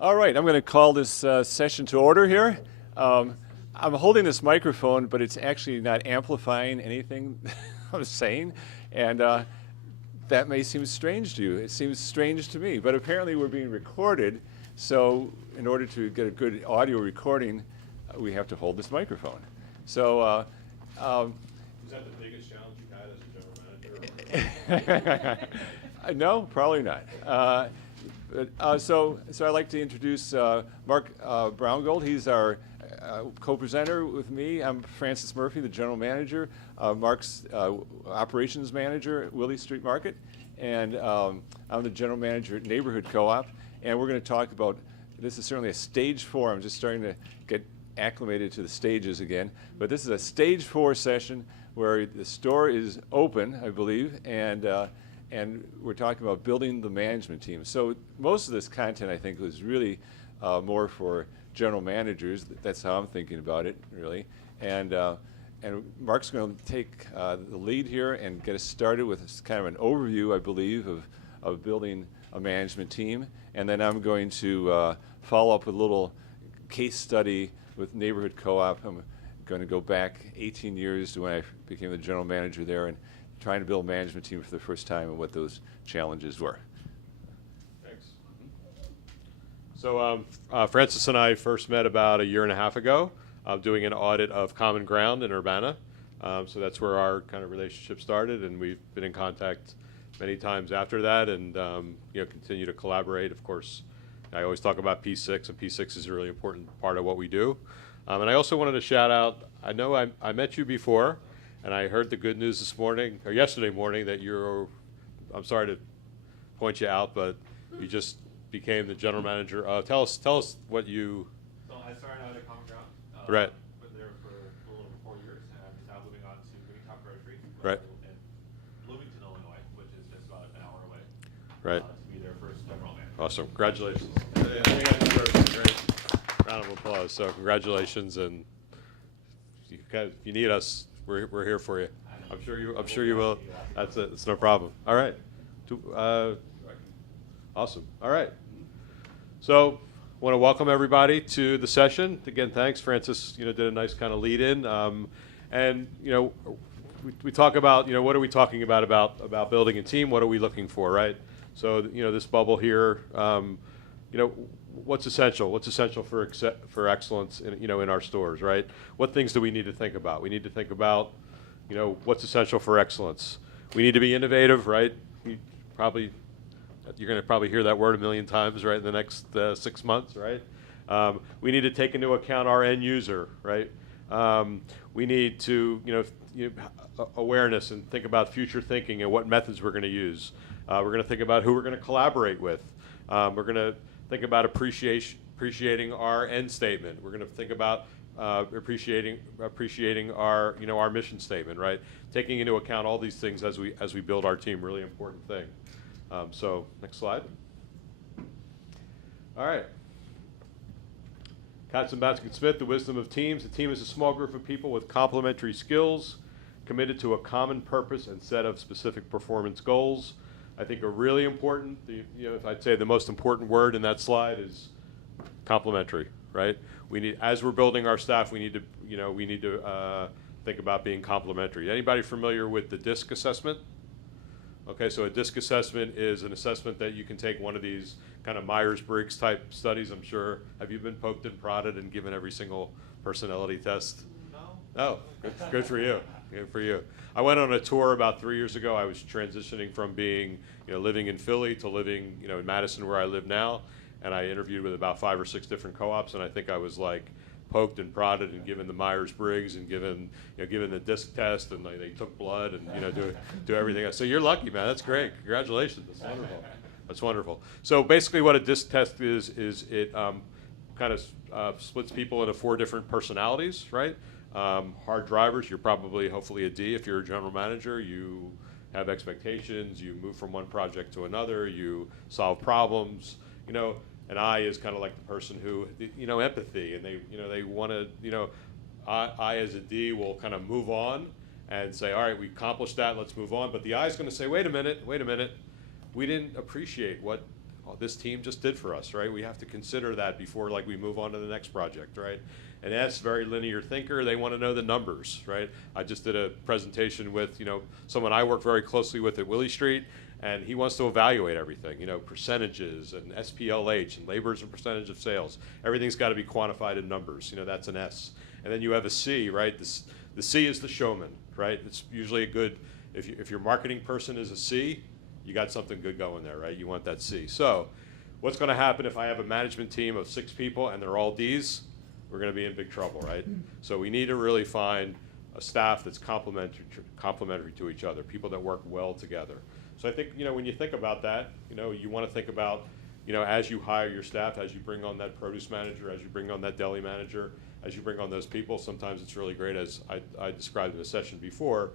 All right, I'm going to call this session to order here. I'm holding this microphone, but it's actually not amplifying anything I'm saying, and that may seem strange to you. It seems strange to me, but apparently we're being recorded, so in order to get a good audio recording, we have to hold this microphone. So, is that the biggest challenge you've had as a general manager? no, probably not. So I'd like to introduce Marc BrownGold. He's our co-presenter with me. I'm Francis Murphy, the general manager. Marc's operations manager at Willie Street Market, and I'm the general manager at Neighborhood Co-op. And we're going to talk about, this is certainly a stage 4. I'm just starting to get acclimated to the stages again. But this is a stage 4 session where the store is open, I believe, and we're talking about building the management team. So most of this content, I think, was really more for general managers. That's how I'm thinking about it, really. And Marc's going to take the lead here and get us started with kind of an overview, I believe, of building a management team. And then I'm going to follow up with a little case study with Neighborhood Co-op. I'm going to go back 18 years to when I became the general manager there and trying to build a management team for the first time and what those challenges were. Thanks. So Francis and I first met about a year and a half ago doing an audit of Common Ground in Urbana. So that's where our kind of relationship started, and we've been in contact many times after that, and continue to collaborate. Of course, I always talk about P6, and P6 is a really important part of what we do. And I also wanted to shout out, I know I met you before, and I heard the good news this morning, or yesterday morning, that I'm sorry to point you out, but you just became the general manager. Tell us what you... So I started out at Common Ground. Right. Been there for a little over 4 years, and I'm now moving on to Top Grocery. Right. In Bloomington, Illinois, which is just about an hour away. Right. To be their first general manager. Awesome. Congratulations. I think I deserve a great round of applause. So congratulations, and if you need us, we're here for you. I'm sure you will. That's it. It's no problem. All right. Awesome. All right. So, want to welcome everybody to the session. Again, thanks, Francis. Did a nice kind of lead in, and we talk about what are we talking about building a team? What are we looking for, right? So this bubble here. What's essential? What's essential for excellence in our stores, right? What things do we need to think about? We need to think about what's essential for excellence. We need to be innovative, right? You're going to probably hear that word a million times, right, in the next 6 months, right? We need to take into account our end user, right? We need to awareness and think about future thinking and what methods we're going to use. We're going to think about who we're going to collaborate with. We're going to think about appreciating our end statement. We're going to think about appreciating our our mission statement, right? Taking into account all these things as we build our team, really important thing. So next slide. All right. Katzenbasket-Smith, The Wisdom of Teams. A team is a small group of people with complementary skills, committed to a common purpose and set of specific performance goals. I think a really important, if I'd say the most important word in that slide is complementary, right? We need, as we're building our staff, we need to think about being complementary. Anybody familiar with the DISC assessment? Okay, so a DISC assessment is an assessment that you can take one of these kind of Myers-Briggs type studies. I'm sure, have you been poked and prodded and given every single personality test? No. Oh, good for you. Good for you. I went on a tour about 3 years ago. I was transitioning from being, living in Philly to living, in Madison, where I live now. And I interviewed with about 5 or 6 different co-ops, and I think I was like poked and prodded and given the Myers-Briggs and given the DISC test, and they took blood and do everything else. So you're lucky, man. That's great. Congratulations. That's wonderful. That's wonderful. So basically, what a DISC test is it kind of splits people into 4 different personalities, right? Hard drivers, you're probably hopefully a D if you're a general manager. You have expectations, you move from one project to another, you solve problems. An I is kind of like the person who, empathy, and they want to, I as a D will kind of move on and say, all right, we accomplished that, let's move on. But the I is going to say, wait a minute, we didn't appreciate what this team just did for us, right? We have to consider that before like we move on to the next project, right? And S, very linear thinker, they want to know the numbers, right? I just did a presentation with, someone I work very closely with at Willie Street, and he wants to evaluate everything, percentages and SPLH and labor as a percentage of sales. Everything's got to be quantified in numbers, that's an S. And then you have a C, right? The C is the showman, right? It's usually a good, if your marketing person is a C, you got something good going there, right? You want that C. So what's going to happen if I have a management team of 6 people and they're all Ds? We're going to be in big trouble, right? So we need to really find a staff that's complementary to each other, people that work well together. So I think, when you think about that, you want to think about, as you hire your staff, as you bring on that produce manager, as you bring on that deli manager, as you bring on those people, sometimes it's really great, as I described in the session before,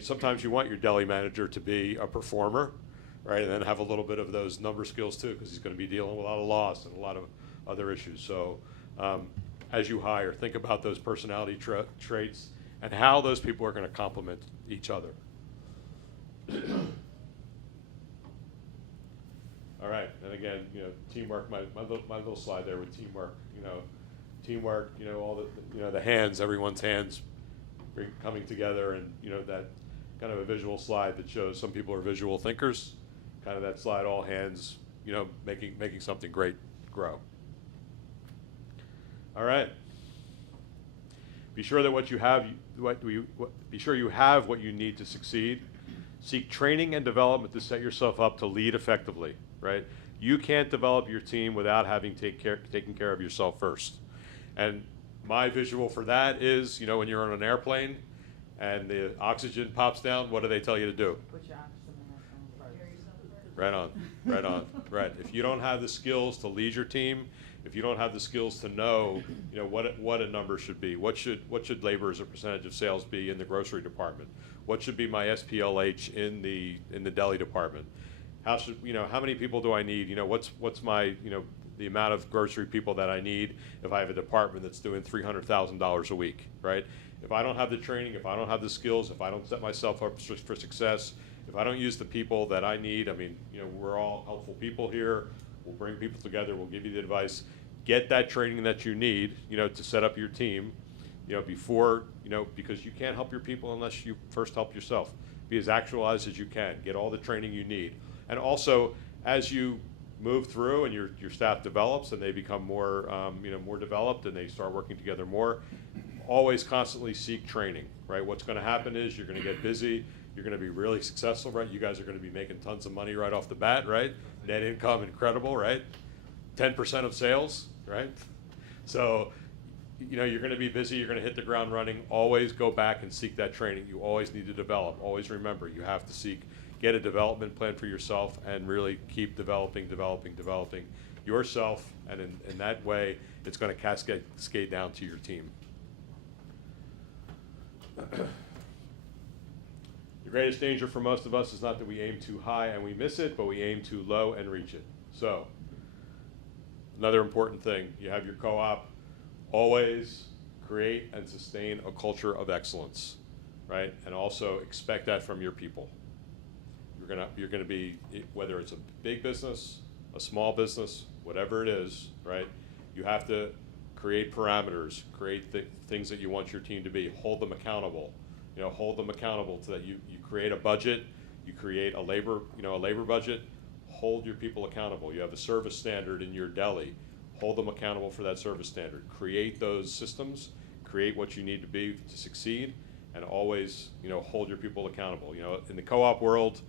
sometimes you want your deli manager to be a performer, right, and then have a little bit of those number skills too, because he's going to be dealing with a lot of loss and a lot of other issues. So as you hire, think about those personality traits and how those people are going to complement each other. All right, and again, teamwork. My little slide there with teamwork. Teamwork. All the hands, everyone's hands, coming together, and that kind of a visual slide that shows some people are visual thinkers. Kind of that slide, all hands, making something great grow. All right. Be sure that be sure you have what you need to succeed. Seek training and development to set yourself up to lead effectively, right? You can't develop your team without having taken care of yourself first. And my visual for that is, when you're on an airplane and the oxygen pops down, what do they tell you to do? Put your oxygen mask on first. Right on, right on, right. If you don't have the skills to lead your team, if you don't have the skills to know, what a number should be, what should labor as a percentage of sales be in the grocery department, what should be my SPLH in the deli department, how many people do I need, what's my, the amount of grocery people that I need if I have a department that's doing $300,000 a week, right? If I don't have the training, if I don't have the skills, if I don't set myself up for success, if I don't use the people that I need, we're all helpful people here. We'll bring people together. We'll give you the advice. Get that training that you need, to set up your team, before, because you can't help your people unless you first help yourself. Be as actualized as you can. Get all the training you need. And also, as you move through and your staff develops and they become more, more developed and they start working together more, always constantly seek training, right? What's going to happen is you're going to get busy. You're going to be really successful, right? You guys are going to be making tons of money right off the bat, right? Net income, incredible, right? 10% of sales, right? So, you're going to be busy. You're going to hit the ground running. Always go back and seek that training. You always need to develop. Always remember, you have to get a development plan for yourself and really keep developing yourself. And in that way, it's going to cascade down to your team. The greatest danger for most of us is not that we aim too high and we miss it, but we aim too low and reach it. So, another important thing, you have your co-op, always create and sustain a culture of excellence, right? And also expect that from your people. You're gonna be, whether it's a big business, a small business, whatever it is, right? You have to create parameters, create the things that you want your team to be, hold them accountable. Hold them accountable to that. You create a budget, you create a labor budget, hold your people accountable. You have a service standard in your deli, hold them accountable for that service standard. Create those systems, create what you need to be to succeed, and always, hold your people accountable. In the co-op world,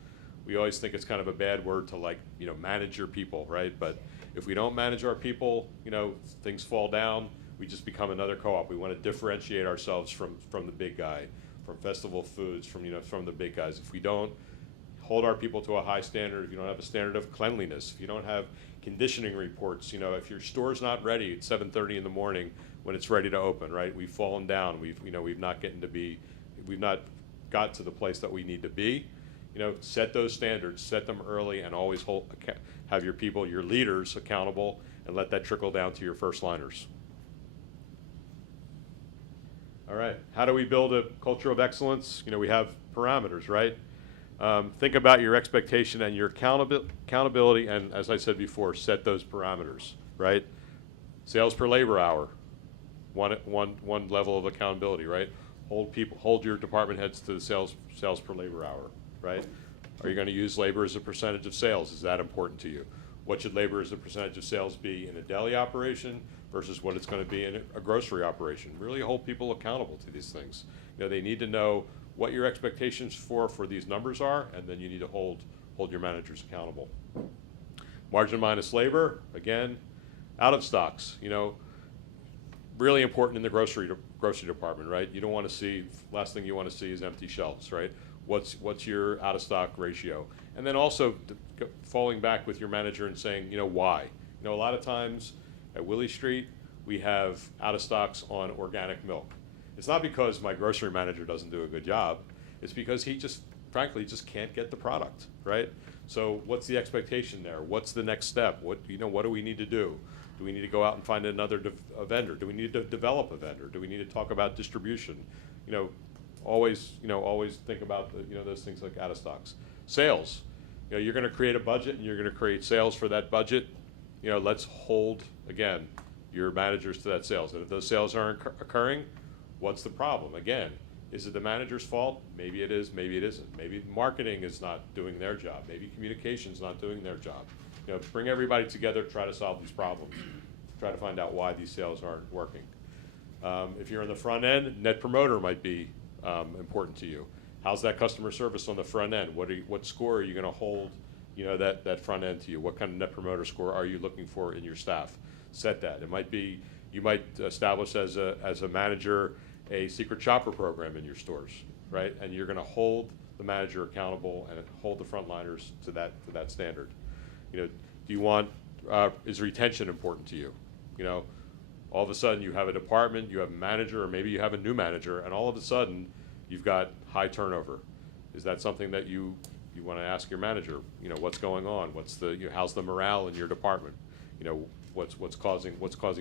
we always think it's kind of a bad word to manage your people, right? But if we don't manage our people, things fall down. We just become another co-op. We want to differentiate ourselves from the big guy, from Festival Foods, from the big guys. If we don't hold our people to a high standard, if you don't have a standard of cleanliness, if you don't have conditioning reports, if your store's not ready at 7:30 in the morning when it's ready to open, right? We've fallen down. We've not got to the place that we need to be. Set those standards, set them early, and always have your people, your leaders, accountable, and let that trickle down to your first liners. All right, how do we build a culture of excellence? We have parameters, right? Think about your expectation and your accountability, and as I said before, set those parameters, right? Sales per labor hour, one level of accountability, right? Hold your department heads to the sales per labor hour, right? Are you going to use labor as a percentage of sales? Is that important to you? What should labor as a percentage of sales be in a deli operation versus what it's going to be in a grocery operation? Really hold people accountable to these things. You know, they need to know what your expectations for these numbers are, and then you need to hold your managers accountable. Margin minus labor, again, out of stocks, you know, really important in the grocery department, right? You don't want to see, last thing you want to see is empty shelves, right? What's your out of stock ratio? And then also falling back with your manager and saying, you know, why? You know, a lot of times at Willie Street, we have out of stocks on organic milk. It's not because my grocery manager doesn't do a good job. It's because he just, frankly, just can't get the product, right? So what's the expectation there? What's the next step? What do we need to do? Do we need to go out and find another vendor? Do we need to develop a vendor? Do we need to talk about distribution? You know, always think about those things like out of stocks. Sales. You know, you're going to create a budget and you're going to create sales for that budget. You know, let's hold again your managers to that sales. And if those sales aren't occurring, what's the problem? Again, is it the manager's fault? Maybe it is, maybe it isn't. Maybe marketing is not doing their job. Maybe communication's not doing their job. You know, bring everybody together, try to solve these problems. Try to find out why these sales aren't working. If you're in the front end, net promoter might be important to you. How's that customer service on the front end? What score are you going to hold, you know, that front end to you? What kind of net promoter score are you looking for in your staff? Set that. It might be, you might establish as a manager a secret shopper program in your stores, right? And you're going to hold the manager accountable and hold the frontliners to that standard. You know, do you want, is retention important to you? You know, all of a sudden you have a department, you have a manager, or maybe you have a new manager, and all of a sudden you've got high turnover. Is that something that you want to ask your manager? You know, what's going on? How's the morale in your department? You know, what's causing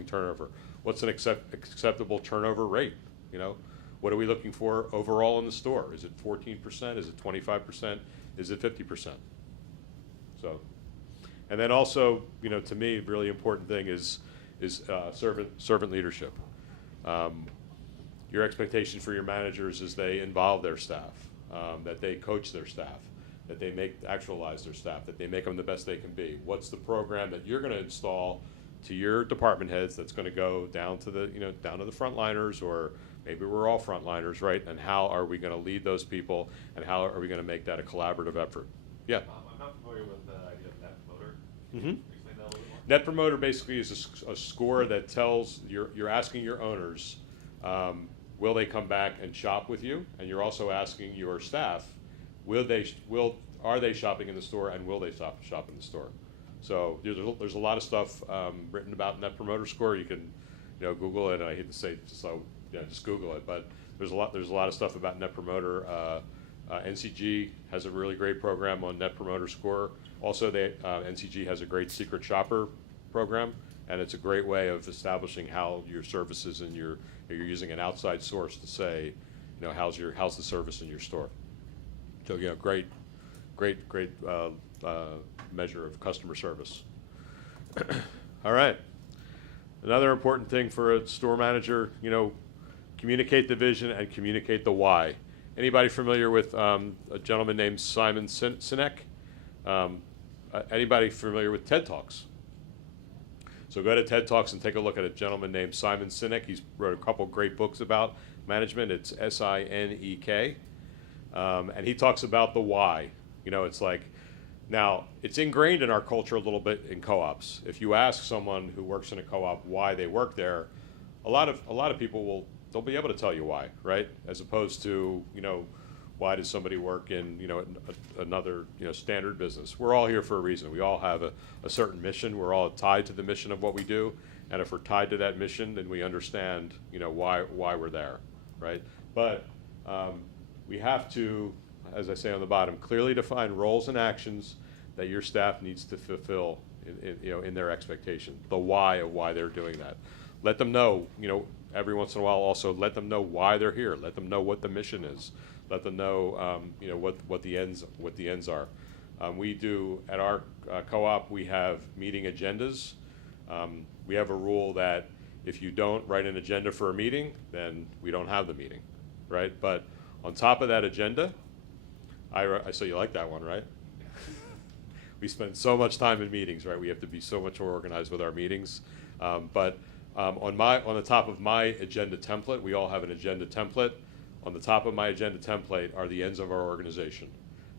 turnover? What's an acceptable turnover rate? You know, what are we looking for overall in the store? Is it 14%? Is it 25%? Is it 50%? So, and then also, you know, to me, a really important thing is servant leadership. Your expectation for your managers is they involve their staff, that they coach their staff, that they actualize their staff, that they make them the best they can be. What's the program that you're going to install to your department heads that's going to go down to the frontliners, or maybe we're all frontliners, right? And how are we going to lead those people, and how are we going to make that a collaborative effort? Yeah. I'm not familiar with the idea of net promoter. Mm-hmm. Can you explain that a little bit more? Net promoter basically is a score that tells you're asking your owners, will they come back and shop with you? And you're also asking your staff, are they shopping in the store, and will they shop in the store? So there's a lot of stuff written about Net Promoter Score. You can, you know, Google it. I hate to say it, so yeah, just Google it. But there's a lot of stuff about Net Promoter. NCG has a really great program on Net Promoter Score. Also, NCG has a great secret shopper program, and it's a great way of establishing how your services and you're using an outside source to say, you know, how's the service in your store. So, you know, great measure of customer service. All right. Another important thing for a store manager, you know, communicate the vision and communicate the why. Anybody familiar with a gentleman named Simon Sinek? Anybody familiar with TED Talks? So go to TED Talks and take a look at a gentleman named Simon Sinek. He's wrote a couple great books about management. It's S-I-N-E-K. And he talks about the why. You know, it's like, now, it's ingrained in our culture a little bit in co-ops. If you ask someone who works in a co-op why they work there, a lot of people they'll be able to tell you why, right? As opposed to, you know, why does somebody work in, you know, another, you know, standard business? We're all here for a reason. We all have a certain mission. We're all tied to the mission of what we do, and if we're tied to that mission, then we understand, you know, why we're there, right? But we have to, as I say on the bottom, clearly define roles and actions that your staff needs to fulfill in their expectation, the why of why they're doing that. Let them know, you know, every once in a while also let them know why they're here. Let them know what the mission is. Let them know, you know, what the ends are. We do at our co-op. We have meeting agendas. We have a rule that if you don't write an agenda for a meeting, then we don't have the meeting, right? But on top of that agenda, so you like that one, right? We spend so much time in meetings, right? We have to be so much more organized with our meetings. On the top of my agenda template, we all have an agenda template. On the top of my agenda template are the ends of our organization.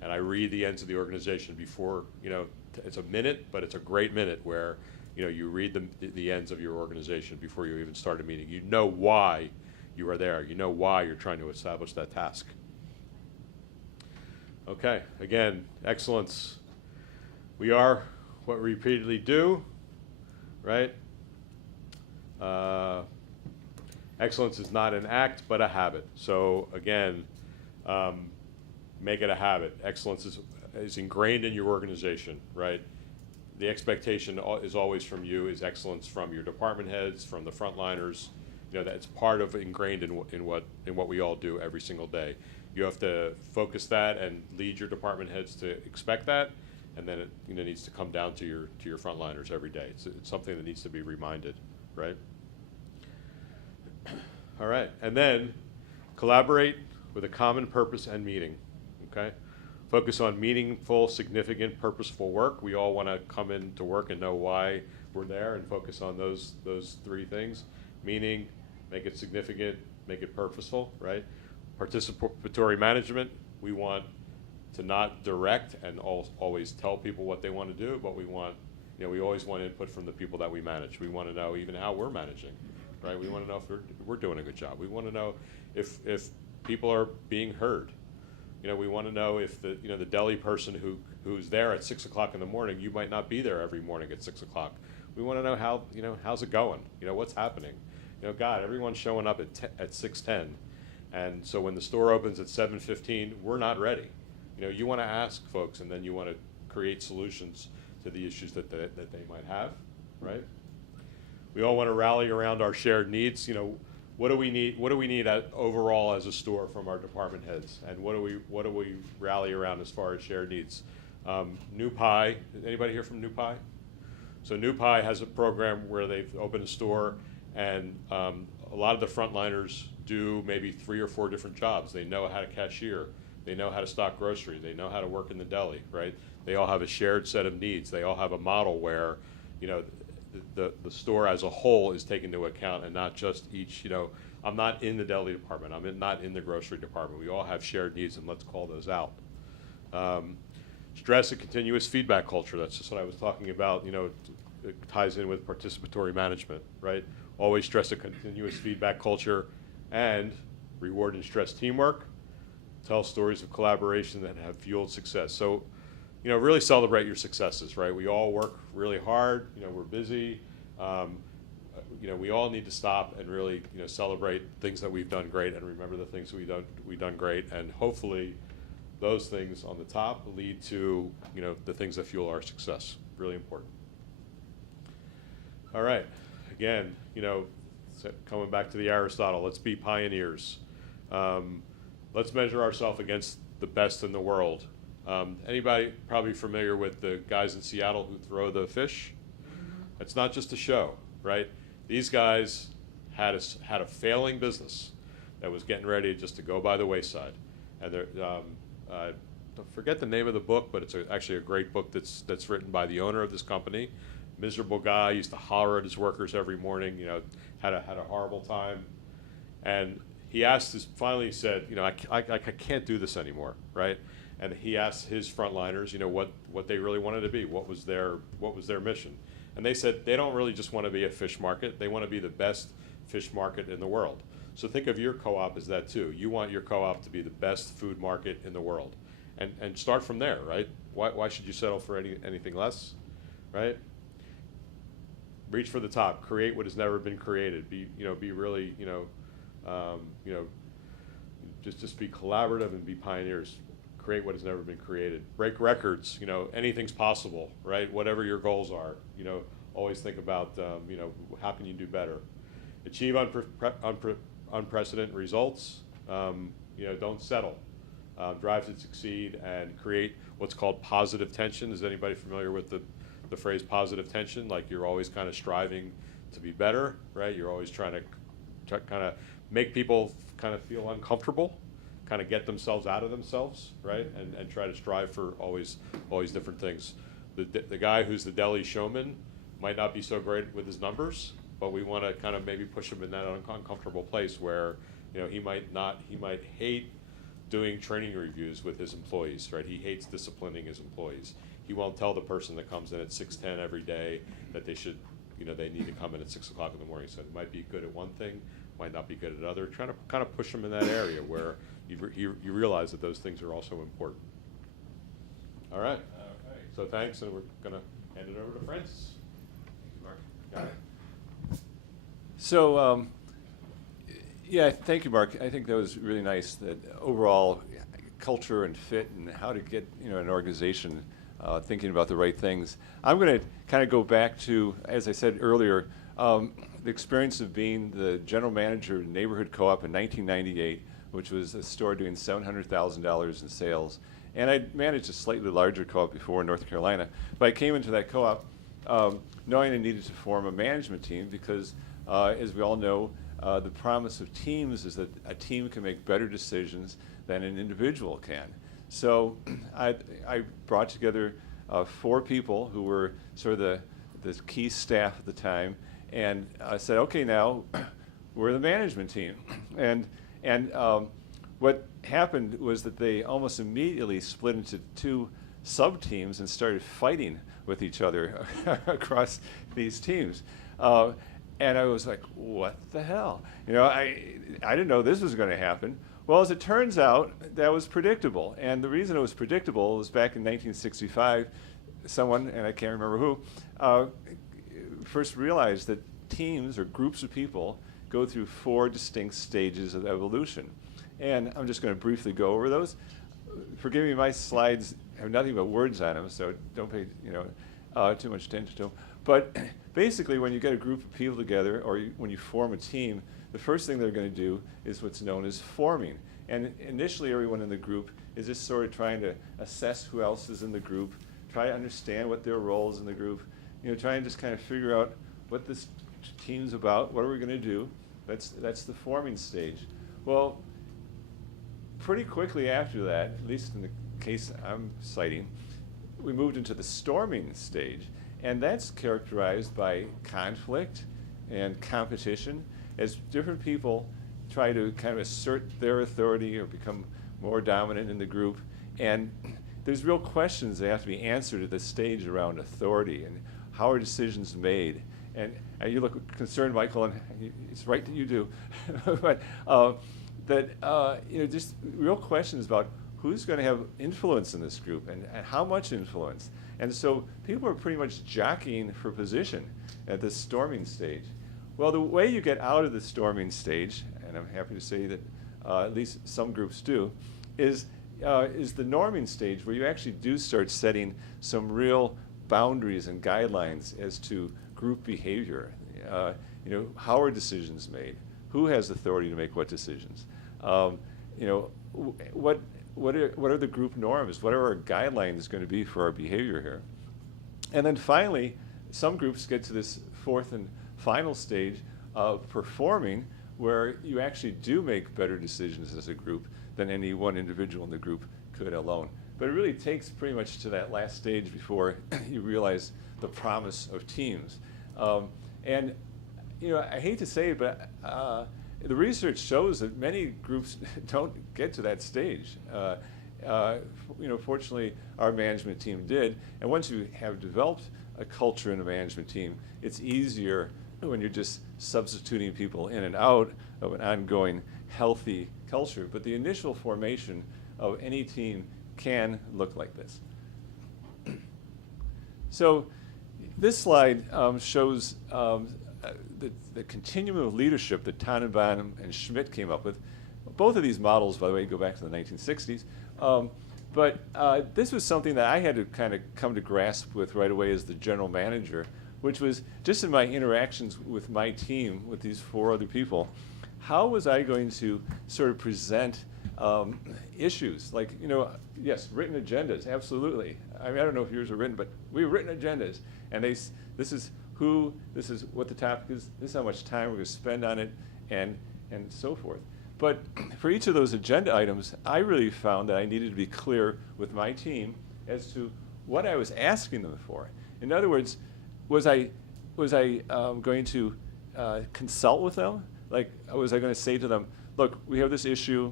And I read the ends of the organization before, you know, it's a minute, but it's a great minute where, you know, you read the ends of your organization before you even start a meeting. You know why you are there. You know why you're trying to establish that task. Okay, again, excellence. We are what we repeatedly do, right? Excellence is not an act, but a habit. So again, make it a habit. Excellence is ingrained in your organization, right? The expectation is always from you, is excellence from your department heads, from the frontliners. You know, that's part of ingrained in what we all do every single day. You have to focus that and lead your department heads to expect that, and then it, you know, needs to come down to your frontliners every day. It's something that needs to be reminded, right? All right, and then collaborate with a common purpose and meaning, okay? Focus on meaningful, significant, purposeful work. We all want to come into work and know why we're there, and focus on those three things. Meaning, make it significant, make it purposeful, right? Participatory management, we want to not direct and always tell people what they want to do, but we want, you know, we always want input from the people that we manage. We want to know even how we're managing, right? We want to know if we're doing a good job. We want to know if people are being heard. You know, we want to know if the deli person who's there at 6 o'clock in the morning, you might not be there every morning at 6 o'clock. We want to know how, you know, how's it going? You know, what's happening? You know, God, everyone's showing up at 6:10, and so when the store opens at 7:15, we're not ready. You know, you want to ask folks, and then you want to create solutions to the issues that they might have, right? We all want to rally around our shared needs. You know, what do we need? What do we need overall as a store from our department heads? And what do we rally around as far as shared needs? New Pie. Anybody here from New Pie? So New Pie has a program where they've opened a store, and a lot of the frontliners do maybe 3 or 4 different jobs. They know how to cashier. They know how to stock groceries. They know how to work in the deli, right? They all have a shared set of needs. They all have a model where, you know, the store as a whole is taken into account, and not just each, you know, I'm not in the deli department, not in the grocery department. We all have shared needs, and let's call those out. Stress a continuous feedback culture. That's just what I was talking about. You know, it ties in with participatory management, right? Always stress a continuous feedback culture, and reward and stress teamwork. Tell stories of collaboration that have fueled success. So, you know, really celebrate your successes, right? We all work really hard. You know, we're busy. You know, we all need to stop and really, you know, celebrate things that we've done great, and remember the things we've done great, and hopefully those things on the top lead to, you know, the things that fuel our success. Really important. All right, again, you know, coming back to the Aristotle, let's be pioneers. Let's measure ourselves against the best in the world. Anybody probably familiar with the guys in Seattle who throw the fish? It's not just a show, right? These guys had a failing business that was getting ready just to go by the wayside. And I forget the name of the book, but it's actually a great book that's written by the owner of this company. Miserable guy, used to holler at his workers every morning, you know, had a horrible time. And he finally said, you know, I can't do this anymore, right? And he asked his frontliners, you know, what they really wanted to be, what was their mission. And they said they don't really just want to be a fish market, they want to be the best fish market in the world. So think of your co-op as that too. You want your co-op to be the best food market in the world. And start from there, right? Why should you settle for anything less, right? Reach for the top, create what has never been created. Be really, just be collaborative and be pioneers. Create what has never been created. Break records, you know, anything's possible, right? Whatever your goals are, you know, always think about, you know, how can you do better? achieve unprecedented results. Don't settle. Drive to succeed and create what's called positive tension. Is anybody familiar with the phrase positive tension? Like you're always kind of striving to be better, right? You're always trying to kind of make people kind of feel uncomfortable, kind of get themselves out of themselves, right? And try to strive for always different things. The guy who's the deli showman might not be so great with his numbers, but we want to kind of maybe push him in that uncomfortable place where he might hate doing training reviews with his employees, right? He hates disciplining his employees. He won't tell the person that comes in at 6:10 every day that they should, they need to come in at 6 o'clock in the morning. So it might be good at one thing, might not be good at another. Trying to kind of push them in that area where you realize that those things are also important. All right. Okay. So thanks, and we're gonna hand it over to Francis. Mark. Got it. So, yeah, thank you, Mark. I think that was really nice, that overall culture and fit and how to get an organization thinking about the right things. I'm going to kind of go back to, as I said earlier, the experience of being the general manager of Neighborhood Co-op in 1998, which was a store doing $700,000 in sales. And I'd managed a slightly larger co-op before in North Carolina. But I came into that co-op knowing I needed to form a management team because, as we all know, the promise of teams is that a team can make better decisions than an individual can. So I brought together 4 people who were sort of the key staff at the time, and I said, okay, now we're the management team. And what happened was that they almost immediately split into 2 sub-teams and started fighting with each other across these teams. And I was like, what the hell? I didn't know this was going to happen. Well, as it turns out, that was predictable. And the reason it was predictable was back in 1965, someone, and I can't remember who, first realized that teams or groups of people go through 4 distinct stages of evolution. And I'm just going to briefly go over those. Forgive me, my slides have nothing but words on them, so don't pay too much attention to them. But basically, when you get a group of people together, or when you form a team, the first thing they're going to do is what's known as forming. And initially, everyone in the group is just sort of trying to assess who else is in the group, try to understand what their role is in the group, try and just kind of figure out what this team's about, what are we going to do. That's the forming stage. Well, pretty quickly after that, at least in the case I'm citing, we moved into the storming stage. And that's characterized by conflict and competition as different people try to kind of assert their authority or become more dominant in the group. And there's real questions that have to be answered at this stage around authority and how are decisions made. And you look concerned, Michael, and it's right that you do. But just real questions about who's going to have influence in this group and how much influence. And so people are pretty much jockeying for position at this storming stage. Well, the way you get out of the storming stage, and I'm happy to say that at least some groups do, is the norming stage, where you actually do start setting some real boundaries and guidelines as to group behavior. How are decisions made? Who has authority to make what decisions? What are the group norms? What are our guidelines going to be for our behavior here? And then finally, some groups get to this 4th and final stage of performing, where you actually do make better decisions as a group than any one individual in the group could alone. But it really takes pretty much to that last stage before you realize the promise of teams. And I hate to say it, but the research shows that many groups don't get to that stage. Fortunately, our management team did. And once you have developed a culture in a management team, it's easier when you're just substituting people in and out of an ongoing healthy culture. But the initial formation of any team can look like this. So this slide shows the continuum of leadership that Tannenbaum and Schmidt came up with. Both of these models, by the way, go back to the 1960s. But this was something that I had to kind of come to grasp with right away as the general manager, which was just in my interactions with my team, with these 4 other people, how was I going to sort of present issues? Like, yes, written agendas, absolutely. I mean, I don't know if yours are written, but we've written agendas, and this is what the topic is, this is how much time we're going to spend on it, and so forth. But for each of those agenda items, I really found that I needed to be clear with my team as to what I was asking them for. In other words, was I going to consult with them? Like, was I going to say to them, look, we have this issue,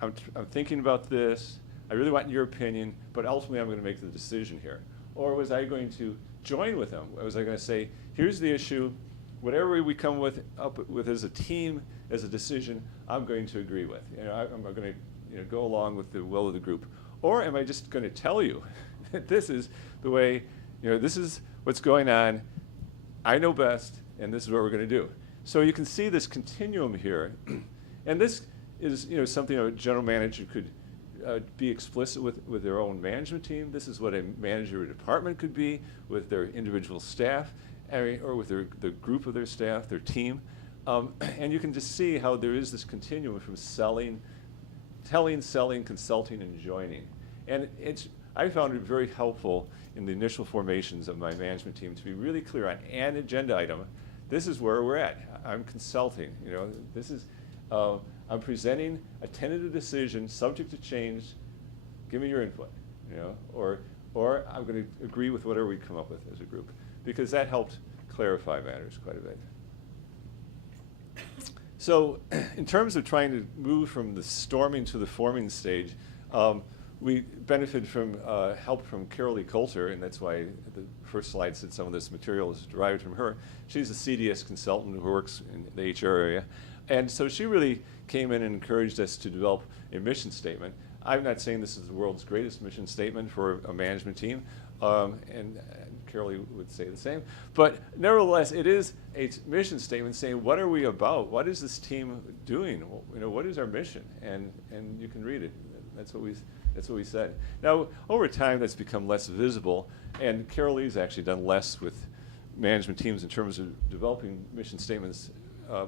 I'm thinking about this, I really want your opinion, but ultimately I'm going to make the decision here? Or was I going to join with them? Was I going to say, here's the issue, whatever we come up with as a team, as a decision, I'm going to agree with. I'm going to go along with the will of the group. Or am I just going to tell you that this is the way, this is what's going on, I know best, and this is what we're going to do. So you can see this continuum here. And this is something a general manager could be explicit with their own management team. This is what a manager of a department could be with their individual staff, or with the group of their staff, their team. And you can just see how there is this continuum from telling, selling, consulting, and joining. And I found it very helpful in the initial formations of my management team to be really clear on an agenda item. This is where we're at. I'm consulting. This is I'm presenting a tentative decision subject to change. Give me your input. Or I'm going to agree with whatever we come up with as a group, because that helped clarify matters quite a bit. So in terms of trying to move from the storming to the forming stage, we benefited from help from Carol Lee Coulter, and that's why the first slide said some of this material is derived from her. She's a CDS consultant who works in the HR area. And so she really came in and encouraged us to develop a mission statement. I'm not saying this is the world's greatest mission statement for a management team, and Carol Lee would say the same. But nevertheless, it is a mission statement saying, what are we about? What is this team doing? What is our mission? And you can read it. That's what we said. Now, over time, that's become less visible, and Carol Lee's actually done less with management teams in terms of developing mission statements,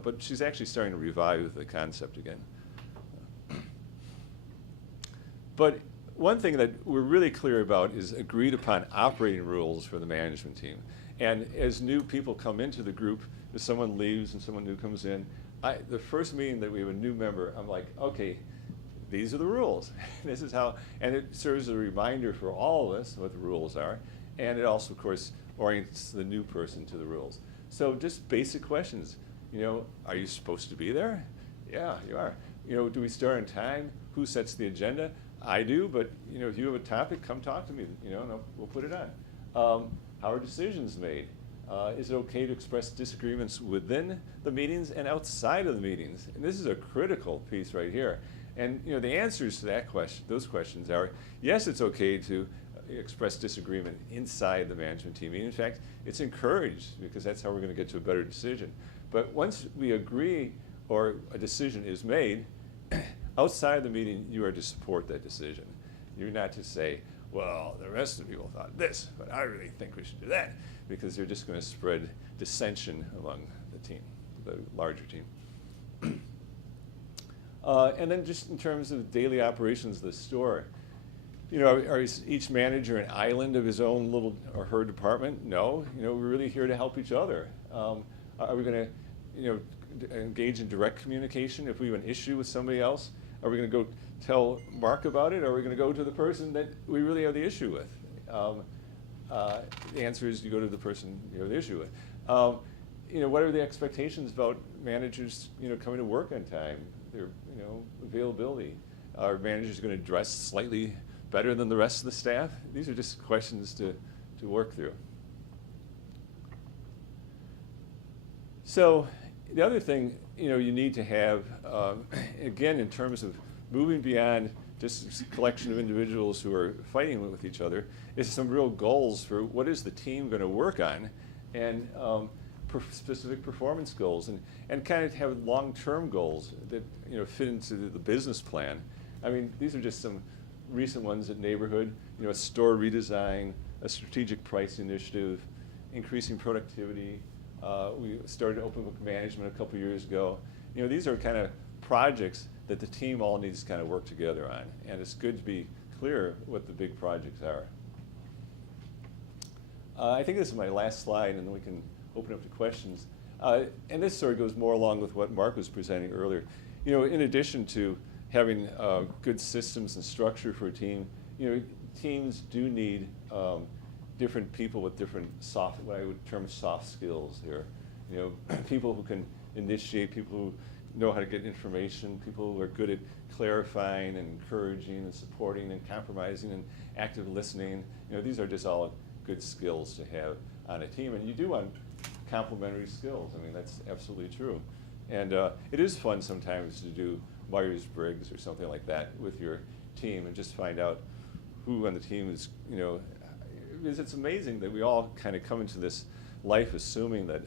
but she's actually starting to revive the concept again. But one thing that we're really clear about is agreed upon operating rules for the management team. And as new people come into the group, if someone leaves and someone new comes in, the first meeting that we have a new member, I'm like, okay, these are the rules. This is how, and it serves as a reminder for all of us what the rules are. And it also, of course, orients the new person to the rules. So just basic questions. Are you supposed to be there? Yeah, you are. Do we start on time? Who sets the agenda? I do, but if you have a topic, come talk to me. And we'll put it on. How are decisions made? Is it okay to express disagreements within the meetings and outside of the meetings? And this is a critical piece right here. And the answers to those questions are, yes, it's okay to express disagreement inside the management team. In fact, it's encouraged, because that's how we're going to get to a better decision. But once we agree or a decision is made, outside the meeting, you are to support that decision. You're not to say, well, the rest of the people thought this, but I really think we should do that, because you're just going to spread dissension among the team, the larger team. And then just in terms of daily operations of the store, is each manager an island of his own little or her department? No, we're really here to help each other. Are we going to, engage in direct communication if we have an issue with somebody else? Are we going to go tell Marc about it, or are we going to go to the person that we really have the issue with? The answer is you go to the person you have the issue with. What are the expectations about managers, coming to work on time? Their, availability. Are managers going to dress slightly better than the rest of the staff? These are just questions to work through. So the other thing, you need to have, again, in terms of moving beyond just a collection of individuals who are fighting with each other, is some real goals for what is the team going to work on, and specific performance goals, and kind of have long-term goals that fit into the business plan. I mean, these are just some recent ones at Neighborhood, a store redesign, a strategic price initiative, increasing productivity. We started open book management a couple years ago. You know, these are kind of projects that the team all needs to kind of work together on, and it's good to be clear what the big projects are. I think this is my last slide, and then we can open up to questions. And this sort of goes more along with what Marc was presenting earlier. You know, in addition to having good systems and structure for a team, you know, teams do need different people with different soft, what I would term soft skills here. You know, people who can initiate, people who know how to get information, people who are good at clarifying and encouraging and supporting and compromising and active listening. You know, these are just all good skills to have on a team, and you do want complementary skills. I mean, that's absolutely true. And it is fun sometimes to do Myers-Briggs or something like that with your team and just find out who on the team is, you know, because it's amazing that we all kind of come into this life assuming that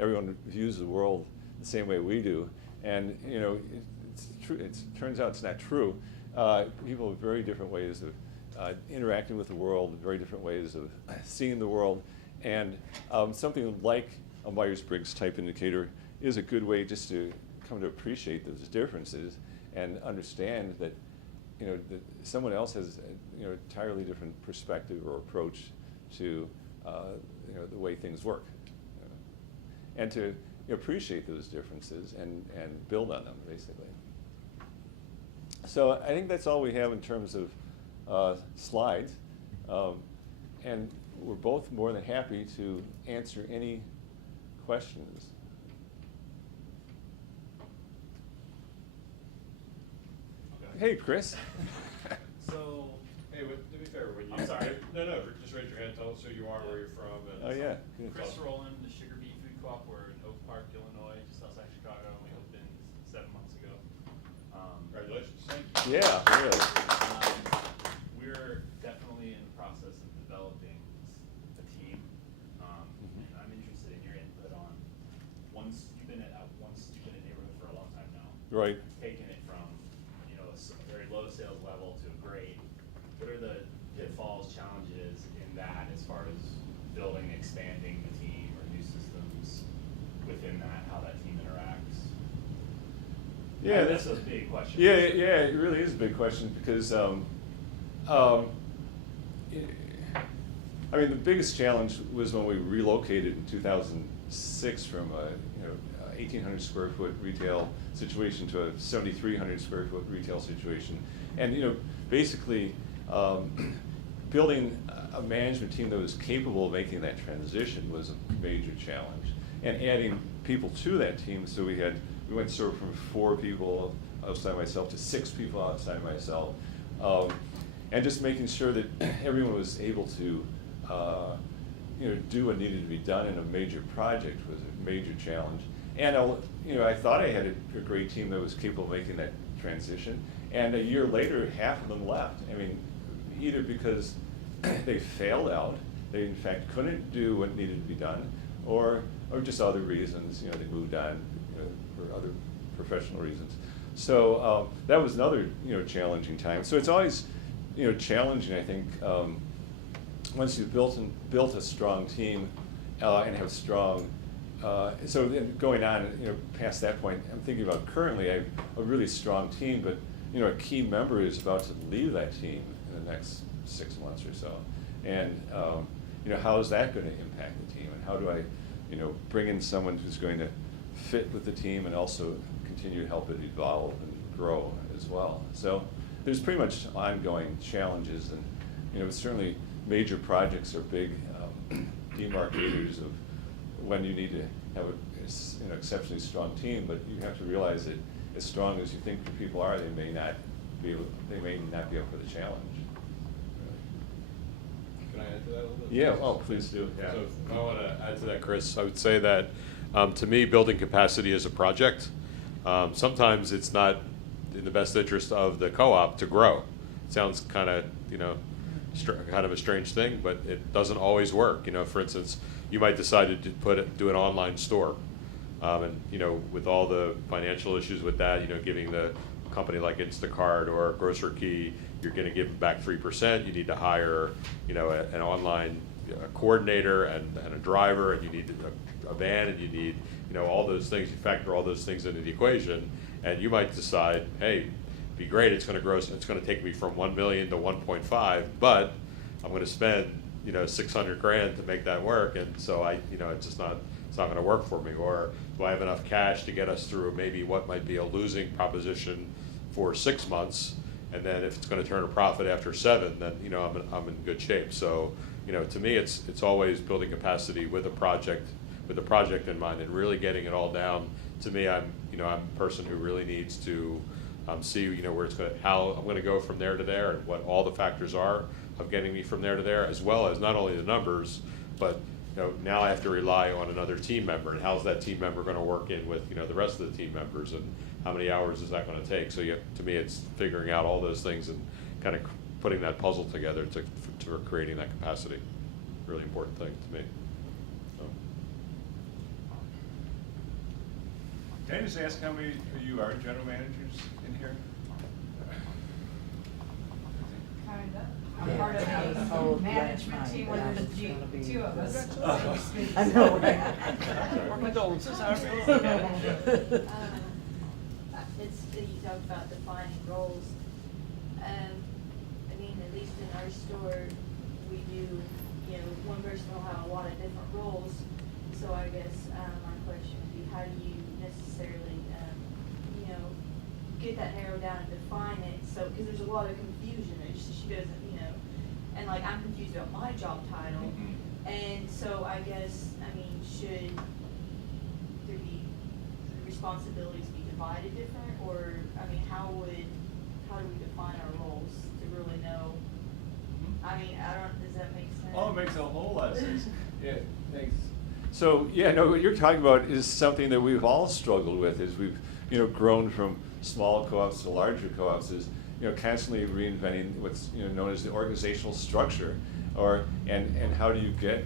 everyone views the world the same way we do. And, you know, it's true. It turns out it's not true. People have very different ways of interacting with the world, very different ways of seeing the world. And something like a Myers-Briggs type indicator is a good way just to come to appreciate those differences and understand that, you know, that someone else has a, you know, entirely different perspective or approach to you know, the way things work, and to appreciate those differences and build on them, basically. So I think that's all we have in terms of slides, and we're both more than happy to answer any questions. Hey, Chris. So, Hey, to be fair, when you... I'm sorry. No, just raise your hand, tell us who you are, where you're from. And Oh, yeah. Good. Chris Rowland, the Sugar Beet Food Co-op, we're in Oak Park, Illinois, just outside Chicago. We opened 7 months ago. Congratulations. Thank you. Yeah, really. We're definitely in the process of developing a team, and I'm interested in your input on you've been in a neighborhood for a long time now. Right. Taking it from, you know, a very low sales level to a great. What are the pitfalls, challenges in that as far as building, expanding the team or new systems within that, how that team interacts? Yeah, that's a big question. Yeah, it really is a big question because, I mean, the biggest challenge was when we relocated in 2006 from a 1,800 square foot retail situation to a 7,300 square foot retail situation, and basically building a management team that was capable of making that transition was a major challenge, and adding people to that team. So we went sort of from 4 people outside myself to 6 people outside myself, and just making sure that everyone was able to do what needed to be done in a major project was a major challenge. And I thought I had a great team that was capable of making that transition, and a year later, half of them left. I mean, either because they failed out, they in fact couldn't do what needed to be done, or just other reasons. They moved on for other professional reasons. So that was another challenging time. So it's always challenging, I think, once you've built a strong team and have strong. So then going on, past that point, I'm thinking about currently I have a really strong team, but a key member is about to leave that team in the next 6 months or so, and how is that going to impact the team, and how do I, bring in someone who's going to fit with the team and also continue to help it evolve and grow as well. So there's pretty much ongoing challenges, and certainly major projects are big demarcators of when you need to have an exceptionally strong team, but you have to realize that as strong as you think the people are, they may not be up for the challenge. Can I add to that a little bit? Yeah, oh, please do. Yeah. So if I want to add to that, Chris, I would say that to me, building capacity is a project. Sometimes it's not in the best interest of the co-op to grow. It sounds kind of, kind of a strange thing, but it doesn't always work. For instance, you might decide to do an online store, and with all the financial issues with that, giving the company like Instacart or Grocery Key, you're going to give them back 3%. You need to hire, an online, a coordinator and a driver, and you need a van, and you need, you know, all those things. You factor all those things into the equation, and you might decide, hey, be great, it's gonna grow, it's gonna take me from 1 million to 1.5, but I'm gonna spend, you know, 600 grand to make that work, and so you know, it's not gonna work for me. Or do I have enough cash to get us through maybe what might be a losing proposition for 6 months, and then if it's gonna turn a profit after 7, then, you know, I'm in good shape. So, you know, to me, it's always building capacity with a project in mind, and really getting it all down. To me, I'm a person who really needs to see, you know, how I'm gonna go from there to there, and what all the factors are of getting me from there to there, as well as not only the numbers, but, you know, now I have to rely on another team member, and how's that team member gonna work in with, you know, the rest of the team members, and how many hours is that gonna take? So to me, it's figuring out all those things and kind of putting that puzzle together to creating that capacity. Really important thing to me. So. Can I just ask how many of you are general managers in here? I'm part of the management team where there's two of us. I know, right? You talk about defining roles. I mean, at least in our store, we do, you know, one person will have a lot of different roles. So I guess my question would be, how do you necessarily, you know, get that narrowed down and define it? So, because there's a lot of confusion. She doesn't, you know, and like I'm confused about my job title. Mm-hmm. And so I guess, I mean, should there be responsibilities be divided different, or I mean, how do we define our roles to really know? I mean, does that make sense? Oh, it makes a whole lot of sense. Yeah, thanks. So, yeah, no, what you're talking about is something that we've all struggled with as we've, you know, grown from small co-ops to larger co-ops, is, you know, constantly reinventing what's, you know, known as the organizational structure, and how do you get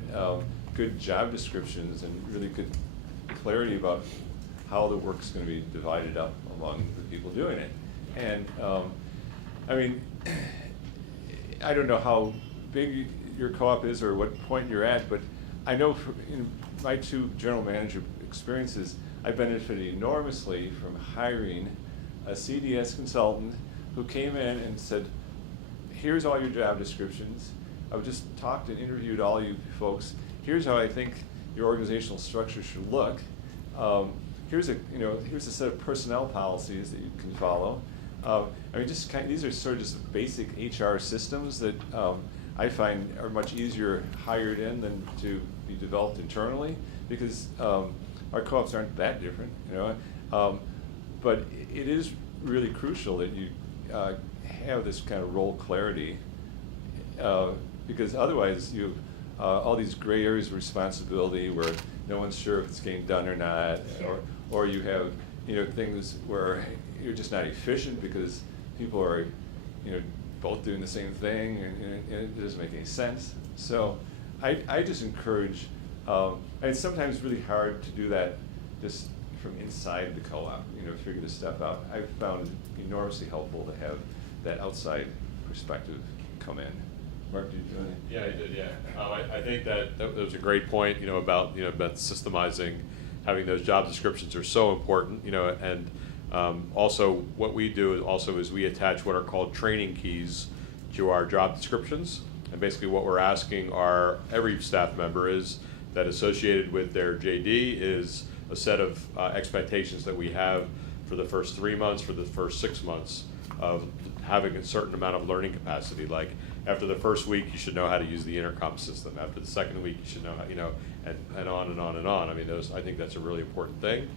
good job descriptions and really good clarity about how the work's going to be divided up among the people doing it. And I mean, I don't know how big your co-op is or what point you're at, but I know in my 2 general manager experiences, I benefited enormously from hiring a CDS consultant who came in and said, here's all your job descriptions. I've just talked and interviewed all you folks. Here's how I think your organizational structure should look. Here's a set of personnel policies that you can follow. I mean, these are sort of just basic HR systems that I find are much easier hired in than to be developed internally, because our co-ops aren't that different, you know. But it is really crucial that you have this kind of role clarity, because otherwise you have all these gray areas of responsibility where no one's sure if it's getting done or not, or you have, you know, things where you're just not efficient because people are, you know, both doing the same thing, and it doesn't make any sense. So I just encourage, and it's sometimes really hard to do that just from inside the co-op, you know, figure this stuff out. I've found it enormously helpful to have that outside perspective come in. Marc, did you do anything? Yeah, I did, yeah. I think that was a great point, you know, about systemizing, having those job descriptions are so important, you know, and also what we do is we attach what are called training keys to our job descriptions. And basically what we're asking every staff member is that associated with their JD is a set of expectations that we have for the first 3 months, for the first 6 months of having a certain amount of learning capacity. Like after the first week, you should know how to use the intercom system. After the second week, you should know how, you know, and on and on and on. I mean, I think that's a really important thing.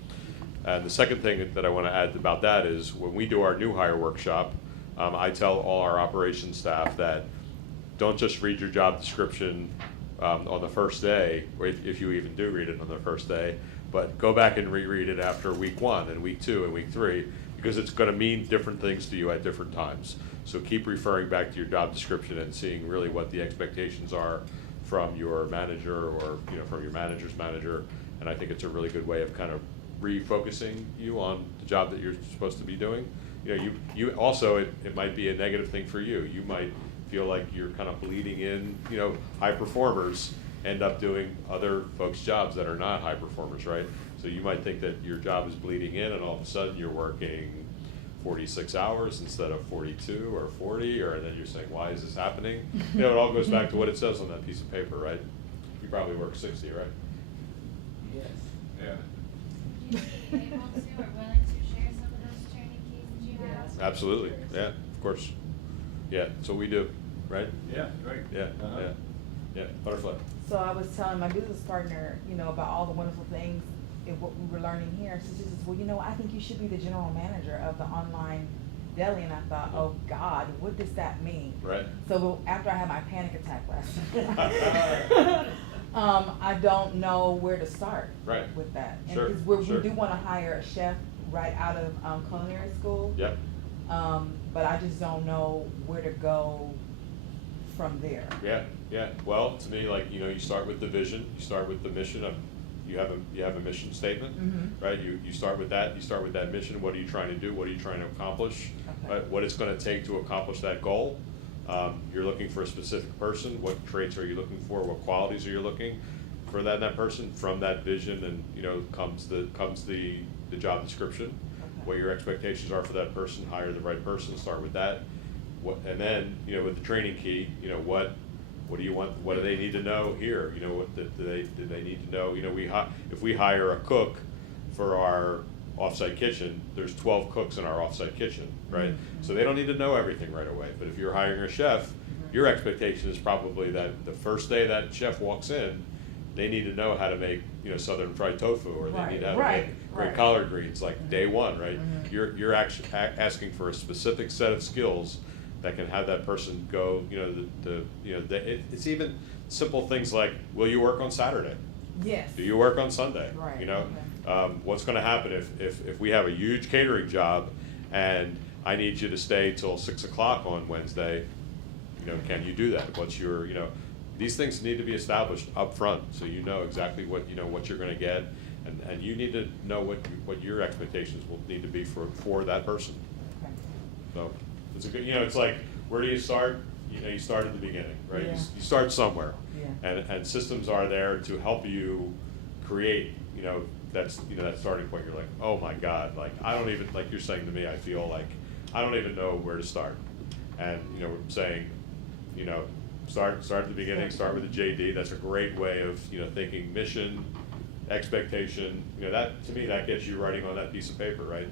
And the second thing that I want to add about that is when we do our new hire workshop, I tell all our operations staff that don't just read your job description on the first day, or if you even do read it on the first day, but go back and reread it after week 1 and week 2 and week 3, because it's going to mean different things to you at different times. So keep referring back to your job description and seeing really what the expectations are from your manager, or, you know, from your manager's manager. And I think it's a really good way of kind of refocusing you on the job that you're supposed to be doing. You know, you also, it might be a negative thing for you. You might feel like you're kind of bleeding in, you know, high performers end up doing other folks' jobs that are not high performers, right? So you might think that your job is bleeding in, and all of a sudden you're working 46 hours instead of 42 or 40, or then you're saying, why is this happening? You know, it all goes back to what it says on that piece of paper, right? You probably work 60, right? Yes. Yeah. Would you be able to or willing to share some of those training keys that you have? Yeah. Absolutely, yeah, of course. Yeah, that's what we do, right? Yeah, right. Yeah, Uh-huh. yeah, butterfly. So I was telling my business partner, you know, about all the wonderful things and what we were learning here. So she says, well, you know, I think you should be the general manager of the online deli. And I thought, oh God, what does that mean? Right. So after I had my panic attack last night, I don't know where to start Right. with that. And Sure, 'cause sure. we do want to hire a chef right out of culinary school. Yep. But I just don't know where to go from there. Yeah, yeah. Well, to me, like, you know, you start with the vision, you start with the mission of, you have a mission statement, Mhm. right? You start with that, mission. What are you trying to do? What are you trying to accomplish? Okay. Right? What it's gonna take to accomplish that goal. You're looking for a specific person. What traits are you looking for? What qualities are you looking for that person? From that vision, and, you know, comes the job description. Okay. What your expectations are for that person, hire the right person, start with that. And then, you know, with the training key, you know, what do you want, what do they need to know here? You know, what do they need to know? You know, if we hire a cook for our offsite kitchen, there's 12 cooks in our offsite kitchen, right? Mhm. So they don't need to know everything right away, but if you're hiring a chef, your expectation is probably that the first day that chef walks in, they need to know how to make, you know, southern fried tofu, or they need how to make great collard greens, like day one, right? Mhm. You're actually asking for a specific set of skills that can have that person go, you know, it's even simple things like, will you work on Saturday? Yes. Do you work on Sunday? Right, You know, okay. what's gonna happen if we have a huge catering job and I need you to stay till 6 o'clock on Wednesday, you know, can you do that? What's your, you know, these things need to be established up front, so you know exactly what, you know, what you're gonna get, and you need to know what your expectations will need to be for that person. Okay. So, it's a good, you know, it's like, where do you start? You know, you start at the beginning, right? Yeah. You start somewhere. Yeah. And systems are there to help you create, you know, that starting point. You're like, oh my God, like, I don't even, like you're saying to me, I feel like, I don't even know where to start. And, you know, we're saying, you know, start at the beginning, start with the JD. That's a great way of, you know, thinking mission, expectation. You know, that, to me, that gets you writing on that piece of paper, right?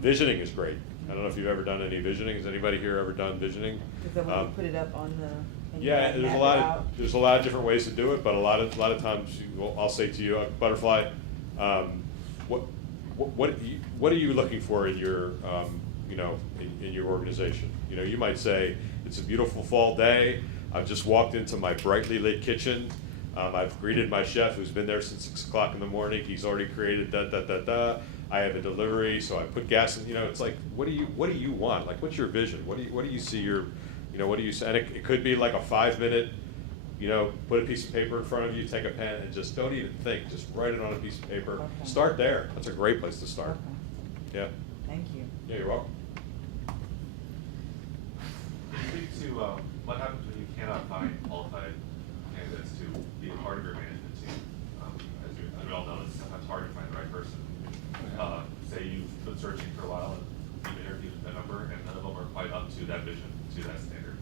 Visioning is great. I don't know if you've ever done any visioning. Has anybody here ever done visioning? Is that when you put it up on the? and you Yeah, like there's map a it lot out? of, there's a lot of different ways to do it, but a lot of times, I'll say to you, Butterfly, what are you looking for in your, you know, in your organization? You know, you might say, it's a beautiful fall day, I've just walked into my brightly lit kitchen, I've greeted my chef who's been there since 6 o'clock in the morning, he's already created I have a delivery, so I put gas in, you know, it's like, what do you want? Like, what's your vision? What do you see your, you know, what do you, and it could be like a 5-minute, you know, put a piece of paper in front of you, take a pen, and just don't even think, just write it on a piece of paper. Okay. Start there, that's a great place to start. Okay. Yeah, Thank you. yeah, you're welcome. Speak to what happens when you cannot find qualified candidates to be a part of your management team. As we all know, it's sometimes hard to find the right person. Say you've been searching for a while and you've interviewed a number, and none of them are quite up to that vision, to that standard.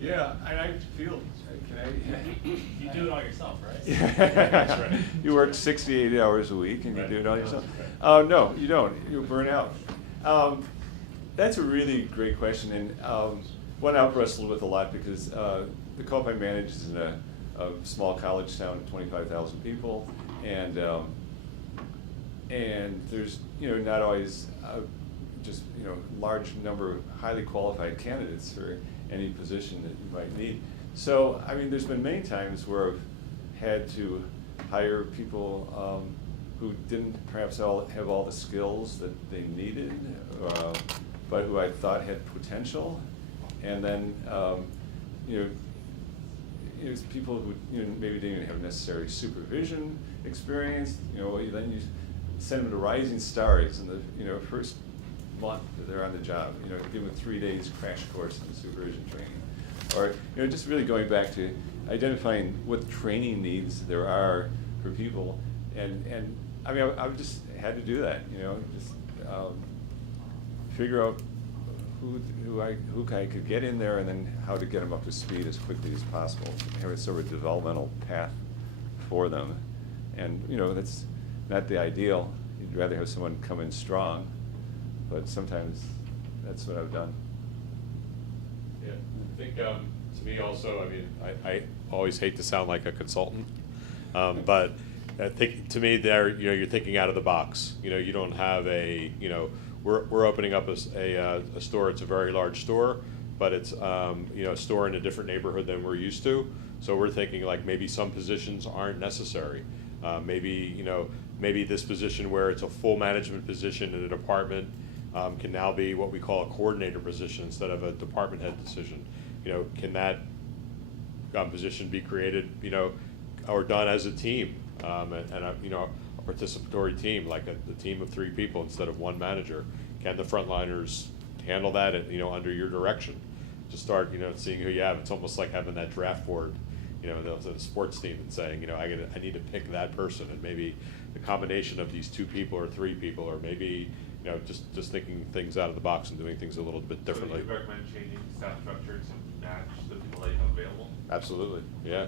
Yeah, and I feel, can I? You do it all yourself, right? That's right. You work 68 hours a week and you Right. do it all yourself? Right. No, you don't. You burn out. That's a really great question, and one I've wrestled with a lot because the co-op I manage is in a small college town of 25,000 people, and there's, you know, not always just, you know, large number of highly qualified candidates for any position that you might need. So, I mean, there's been many times where I've had to hire people who didn't perhaps have all the skills that they needed, but who I thought had potential. And then, you know, it was people who, you know, maybe didn't even have necessary supervision experience. You know, then you send them to Rising Stars in the, you know, first month that they're on the job. You know, give them a 3 days crash course in supervision training, or you know, just really going back to identifying what training needs there are for people, and I mean, I've just had to do that. You know, just figure out who I could get in there, and then how to get them up to speed as quickly as possible. Have a sort of developmental path for them, and you know, that's not the ideal. You'd rather have someone come in strong, but sometimes that's what I've done. Yeah, I think to me also, I mean, I always hate to sound like a consultant, but I think to me there, you know, you're thinking out of the box. You know, you don't have a, you know, we're opening up a store. It's a very large store, but it's you know, a store in a different neighborhood than we're used to. So we're thinking like maybe some positions aren't necessary. Maybe, you know, maybe this position where it's a full management position in a department can now be what we call a coordinator position instead of a department head decision. You know, can that position be created, you know, or done as a team, and a, you know, a participatory team, like a team of 3 people instead of 1 manager? Can the frontliners handle that, you know, under your direction? Just start, you know, seeing who you have. It's almost like having that draft board, you know, the sports team, and saying, you know, I need to pick that person, and maybe the combination of these 2 people or 3 people, or maybe, you know, just thinking things out of the box and doing things a little bit differently. So you recommend changing staff structure to match the people that you have available? Absolutely, yeah.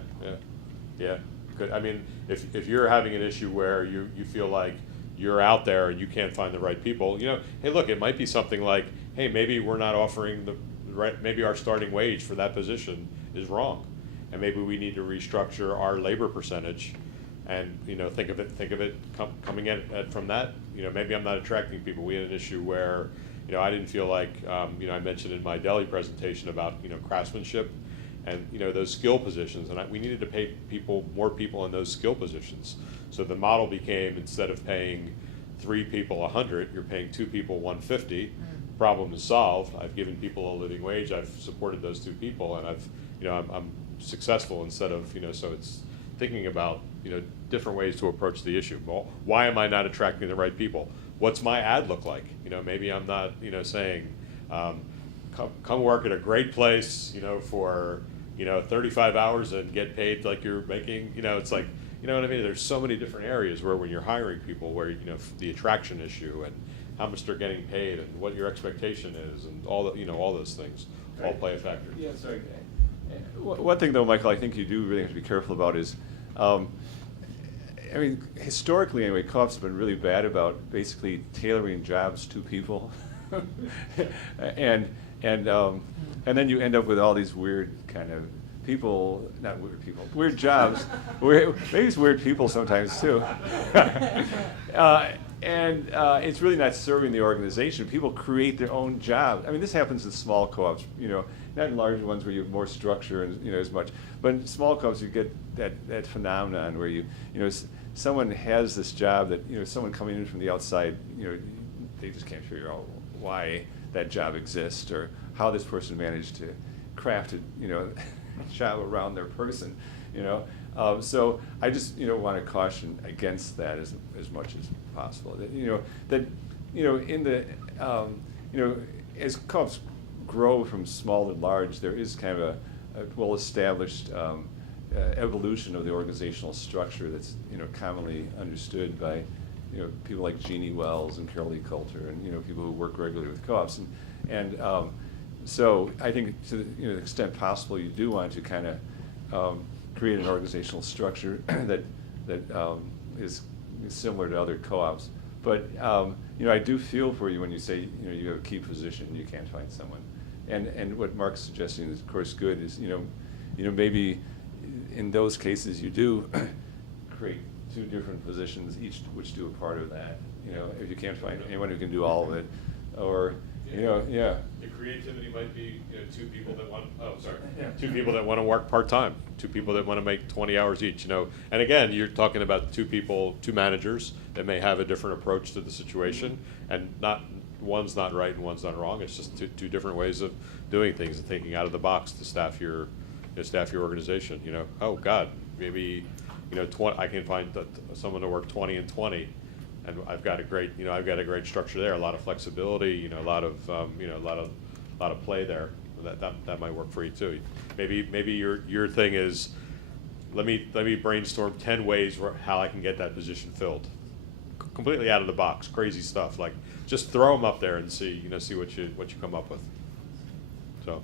Good. I mean, if you're having an issue where you feel like you're out there and you can't find the right people, you know, hey, look, it might be something like, hey, maybe we're not offering the right, maybe our starting wage for that position is wrong, and maybe we need to restructure our labor percentage, and you know, think of it coming at from that. You know, maybe I'm not attracting people. We had an issue where, you know, I didn't feel like, you know, I mentioned in my deli presentation about, you know, craftsmanship, and you know, those skill positions, and we needed to pay more people in those skill positions. So the model became, instead of paying 3 people 100, you're paying 2 people 150. Problem is solved. I've given people a living wage. I've supported those 2 people, and I've, you know, I'm successful instead of, you know, so it's thinking about, you know, different ways to approach the issue. Well, why am I not attracting the right people? What's my ad look like? You know, maybe I'm not, you know, saying, come work at a great place, you know, for, you know, 35 hours and get paid like you're making, you know, it's like, you know what I mean? There's so many different areas where when you're hiring people, where, you know, the attraction issue and how much they're getting paid and what your expectation is, and all the, you know, all those things all play a factor. Yeah, sorry. One thing though, Michael, I think you do really have to be careful about is, I mean, historically anyway, co-ops have been really bad about basically tailoring jobs to people, and then you end up with all these weird kind of people, not weird people, weird jobs. Maybe it's weird people sometimes too. And it's really not serving the organization. People create their own jobs. I mean, this happens in small co-ops, you know, not in larger ones where you have more structure and, you know, as much. But in small co-ops, you get that phenomenon where you know, someone has this job that, you know, someone coming in from the outside, you know, they just can't figure out why that job exists or how this person managed to craft it, you know, job around their person, you know. So I just, you know, want to caution against that as much as possible. That, you know, in the, you know, as co-ops grow from small to large, there is kind of a well-established evolution of the organizational structure that's, you know, commonly understood by, you know, people like Jeannie Wells and Carol Lee Coulter, and, you know, people who work regularly with co-ops, and so I think to the, you know, the extent possible, you do want to kind of create an organizational structure that is similar to other co-ops. But you know, I do feel for you when you say, you know, you have a key position and you can't find someone. And what Marc's suggesting is, of course, good. Is, you know, maybe in those cases you do create 2 different positions, each which do a part of that. You know, if you can't find anyone who can do all of it, or you know, yeah. The creativity might be, you know, 2 people that want, 2 people that want to work part-time, 2 people that want to make 20 hours each, you know. And again, you're talking about 2 people, 2 managers that may have a different approach to the situation, and one's not right and one's not wrong. It's just two different ways of doing things and thinking out of the box to staff your organization, you know. Oh God, maybe, you know, I can find someone to work 20 and 20, and I've got a great, I've got a great structure there, a lot of flexibility, a lot of, a lot of play there. That might work for you too. Maybe your thing is, let me brainstorm 10 ways how I can get that position filled. Completely out of the box, crazy stuff. Like, just throw them up there and see what you come up with. So,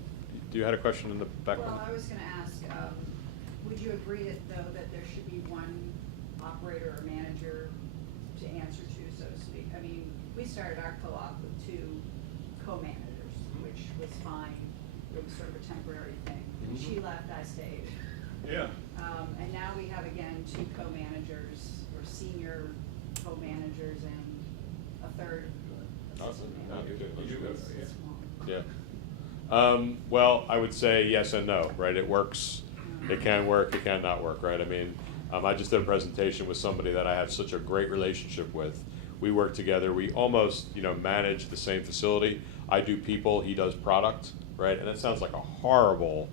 do you had a question in the back? Well, I was going to ask, would you agree though that there should be one operator or manager to answer to, so to speak? I mean, we started our co-op with 2 co-managers, which was fine. It was sort of a temporary thing. When she left, I stayed. Yeah. And now we have again 2 co-managers or senior co-managers and a third assistant manager. Yeah. Well, I would say yes and no, right? It works. It can work. It can not work, right? I mean, I just did a presentation with somebody that I have such a great relationship with. We work together. We almost, manage the same facility. I do people. He does product, right? And that sounds like a horrible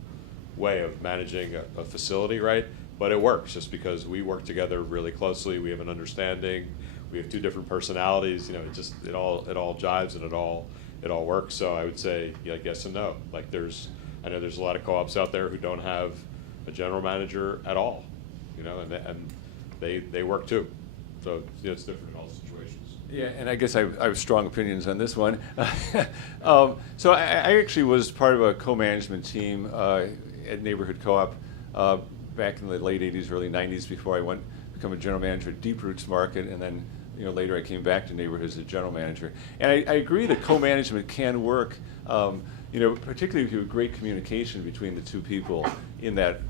way of managing a facility, right? But it works just because we work together really closely. We have an understanding. We have 2 different personalities. It all jives and it all works. So I would say yes and no. Like I know there's a lot of co-ops out there who don't have a general manager at all, and they work too. So it's different in all situations. Yeah, and I guess I have strong opinions on this one. So I actually was part of a co-management team at Neighborhood Co-op back in the late 80s, early 90s, before I went to become a general manager at Deep Roots Market, and then later I came back to Neighborhood as a general manager. And I agree that co-management can work, particularly if you have great communication between the 2 people in that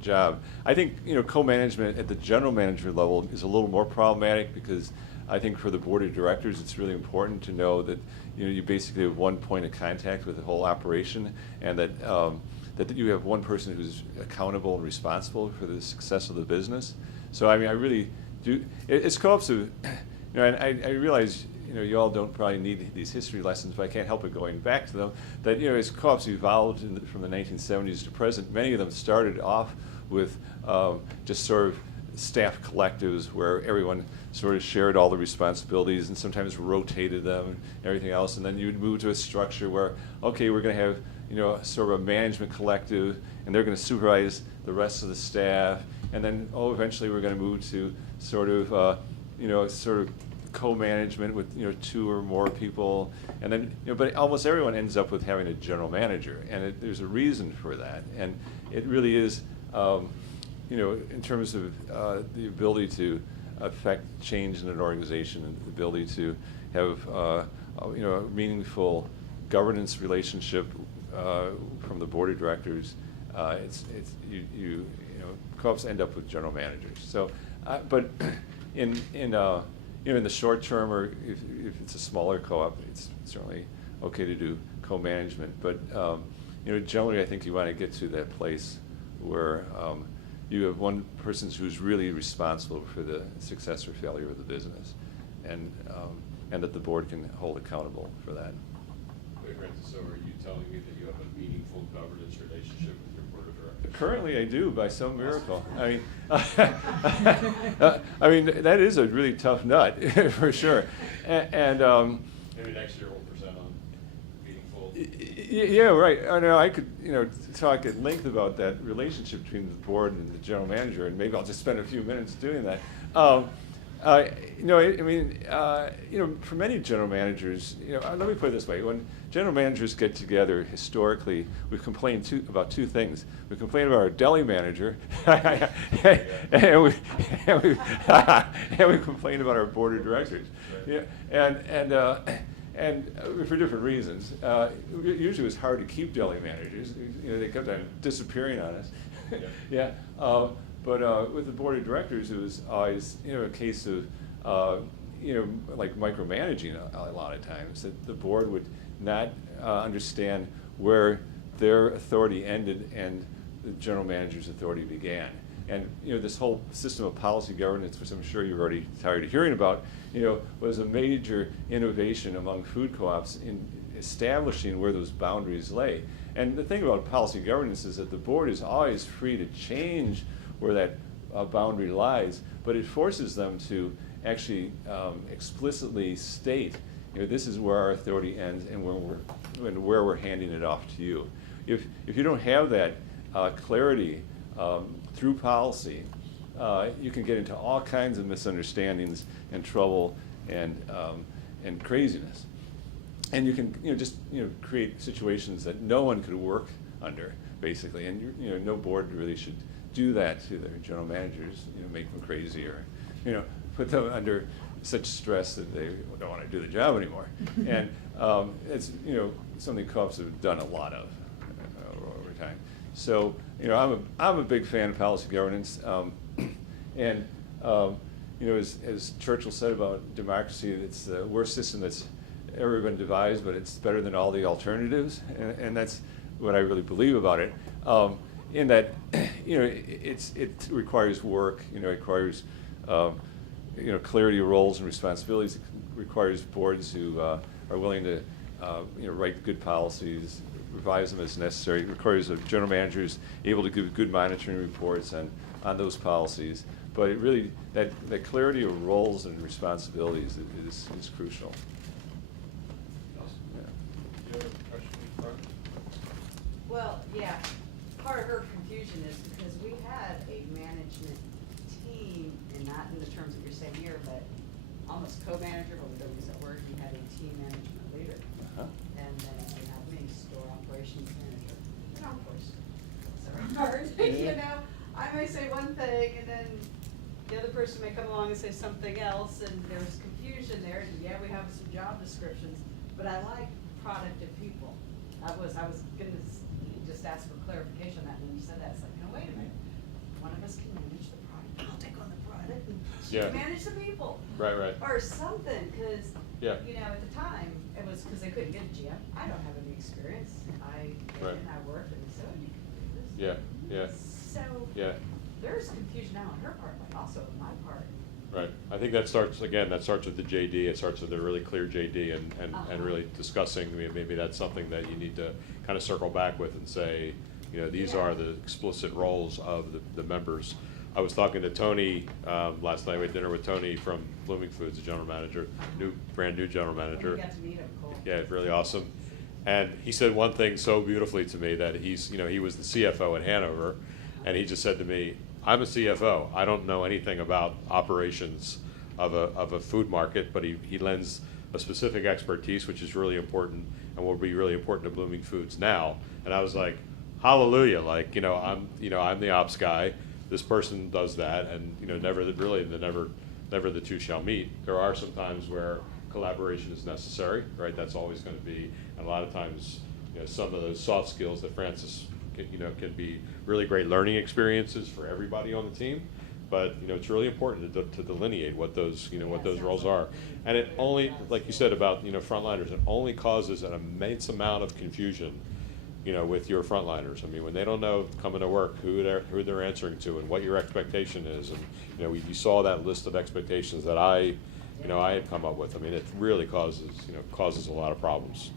job. I think co-management at the general manager level is a little more problematic, because I think for the board of directors it's really important to know that you basically have one point of contact with the whole operation, and that that you have one person who's accountable and responsible for the success of the business. So I mean, I really do. It's co-ops who, and I realize you all don't probably need these history lessons, but I can't help it going back to them. That as co-ops evolved from the 1970s to present, many of them started off with just sort of staff collectives where everyone sort of shared all the responsibilities and sometimes rotated them and everything else, and then you would move to a structure where, okay, we're going to have sort of a management collective, and they're going to supervise the rest of the staff, and then eventually we're going to move to sort of co-management with 2 or more people, and then but almost everyone ends up with having a general manager, and there's a reason for that, and it really is in terms of the ability to affect change in an organization and the ability to have a meaningful governance relationship from the board of directors. Co-ops end up with general managers. So, but in the short term, or if it's a smaller co-op, it's certainly okay to do co-management. But generally, I think you want to get to that place where you have one person who's really responsible for the success or failure of the business, and that the board can hold accountable for that. Wait, Francis, so are you telling me that you have a meaningful governance relationship with your board of directors? Currently, I do, by some miracle. I mean, that is a really tough nut, for sure. And maybe next year we'll present on meaningful. Yeah, right. I know I could, talk at length about that relationship between the board and the general manager, and maybe I'll just spend a few minutes doing that. For many general managers, let me put it this way: when general managers get together, historically, we've complained about 2 things. We complain about our deli manager, and we complain about our board of directors. Yeah, and for different reasons. Usually, it was hard to keep deli managers. They kept on disappearing on us. Yeah. But with the board of directors, it was always a case of like micromanaging a lot of times. That the board would not understand where their authority ended and the general manager's authority began. And this whole system of policy governance, which I'm sure you're already tired of hearing about, was a major innovation among food co-ops in establishing where those boundaries lay. And the thing about policy governance is that the board is always free to change where that boundary lies, but it forces them to actually explicitly state, this is where our authority ends and where we're handing it off to you. If you don't have that clarity through policy, you can get into all kinds of misunderstandings and trouble and craziness. And you can just create situations that no one could work under, basically. And no board really should do that to their general managers, make them crazy or put them under such stress that they don't want to do the job anymore. And it's something co-ops have done a lot of over time. So I'm a big fan of policy governance, and as Churchill said about democracy, it's the worst system that's ever been devised, but it's better than all the alternatives, and that's what I really believe about it. In that, it requires work. It requires clarity of roles and responsibilities. It requires boards who are willing to write good policies, revise them as necessary. It requires general managers able to give good monitoring reports on those policies. But it really, that clarity of roles and responsibilities is crucial. Well, yeah, part of her confusion is because we had a management team, and not in the terms that you're saying here, but almost co-manager, but we don't use that word, we had a team management leader. And then we have me, store operations manager. Of course, it's hard, I may say one thing, and then the other person may come along and say something else, and there's confusion there, and yeah, we have some job descriptions, but I like product and people. I was gonna just ask for clarification on that, and when you said that, it's like, no, wait a minute. One of us can manage the product, I'll take on the product, and she can manage the people. Right. Or something, cause, Yeah. At the time, it was cause they couldn't get a GM. I don't have any experience. I came in, I worked, and they said, oh, you can do this. Yeah. So, Yeah. there's confusion now on her part, but also on my part. Right. I think that starts with the JD. It starts with a really clear JD and really discussing, maybe that's something that you need to kind of circle back with and say, these are the explicit roles of the members. I was talking to Tony last night. We had dinner with Tony from Blooming Foods, the general manager, brand new general manager. You got to meet him, cool. Yeah, really awesome. And he said one thing so beautifully to me that he was the CFO at Hanover, and he just said to me, I'm a CFO. I don't know anything about operations of a food market, but he lends a specific expertise, which is really important and will be really important to Blooming Foods now. And I was like, hallelujah! I'm the ops guy. This person does that, and never the two shall meet. There are some times where collaboration is necessary, right? That's always going to be, and a lot of times, some of those soft skills that Francis can be really great learning experiences for everybody on the team. But it's really important to delineate what those what those roles are. And it only, like you said about frontliners, it only causes an immense amount of confusion with your frontliners. I mean, when they don't know coming to work who they're answering to and what your expectation is, and you saw that list of expectations that I had come up with. I mean, it really causes a lot of problems.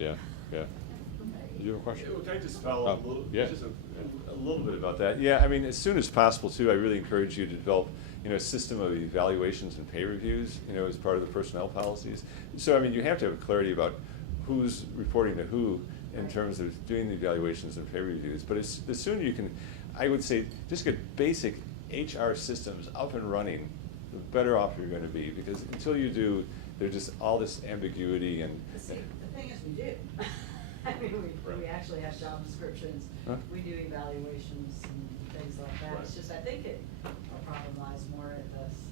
Yeah. Did you have a question? Can I just follow a little? Yeah. Just a little bit about that. Yeah, I mean, as soon as possible too. I really encourage you to develop, a system of evaluations and pay reviews, as part of the personnel policies. So I mean, you have to have clarity about who's reporting to who in terms of doing the evaluations and pay reviews. But the sooner you can, I would say, just get basic HR systems up and running, the better off you're going to be. Because until you do, there's just all this ambiguity and. See, the thing is, we do. I mean, we actually have job descriptions, we do evaluations and things like that. It's just, I think our problem lies more at this,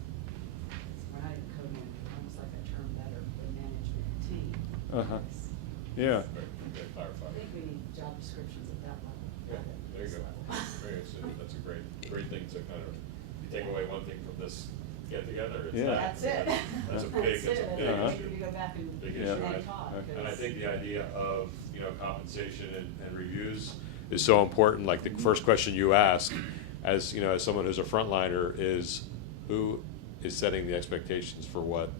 we're not even co-manager, almost like that term better, the management team. Yeah. Very clarified. I think we need job descriptions at that level. Yeah, there you go. Very good. That's a great thing to kind of, you take away one thing from this get together. It's That's it. That's a big That's it. issue. I think we need to go back and Big issue, right? talk. And I think the idea of, compensation and reviews is so important. Like the first question you ask, as someone who's a frontliner, is who is setting the expectations for what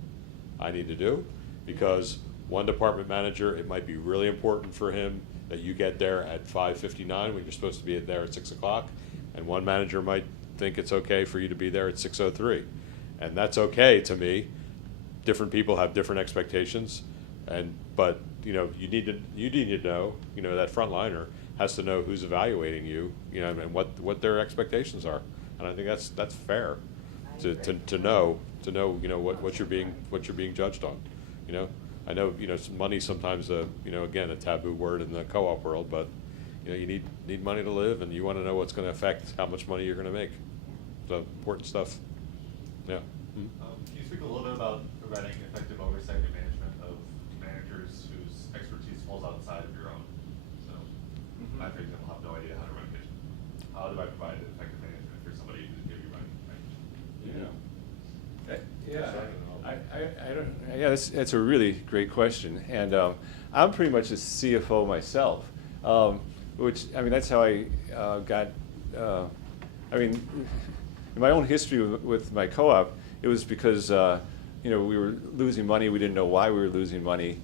I need to do? Because one department manager, it might be really important for him that you get there at 5:59 when you're supposed to be there at 6 o'clock, and one manager might think it's okay for you to be there at 6:03. And that's okay to me. Different people have different expectations, but you know, you need to know, you know, that frontliner has to know who's evaluating you, you know, and what their expectations are. And I think that's fair to know, you know, what you're being judged on. You know, I know, you know, money sometimes, you know, again, a taboo word in the co-op world, but you know, you need money to live, and you want to know what's going to affect how much money you're going to make. So important stuff. Yeah. Can you speak a little bit about providing effective oversight and management of managers whose expertise falls outside of your own? So, I, for example, have no idea how to run a kitchen. How do I provide effective management for somebody who's going to be running my kitchen? I don't. Yeah, that's a really great question, and I'm pretty much a CFO myself, which I mean that's how I got. I mean, in my own history with my co-op, it was because you know, we were losing money. We didn't know why we were losing money.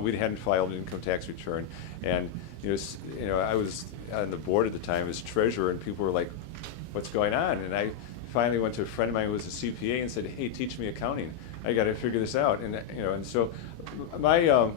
We hadn't filed an income tax return, and you know, I was on the board at the time as treasurer, and people were like, "What's going on?" And I finally went to a friend of mine who was a CPA and said, "Hey, teach me accounting. I got to figure this out." And you know, and so my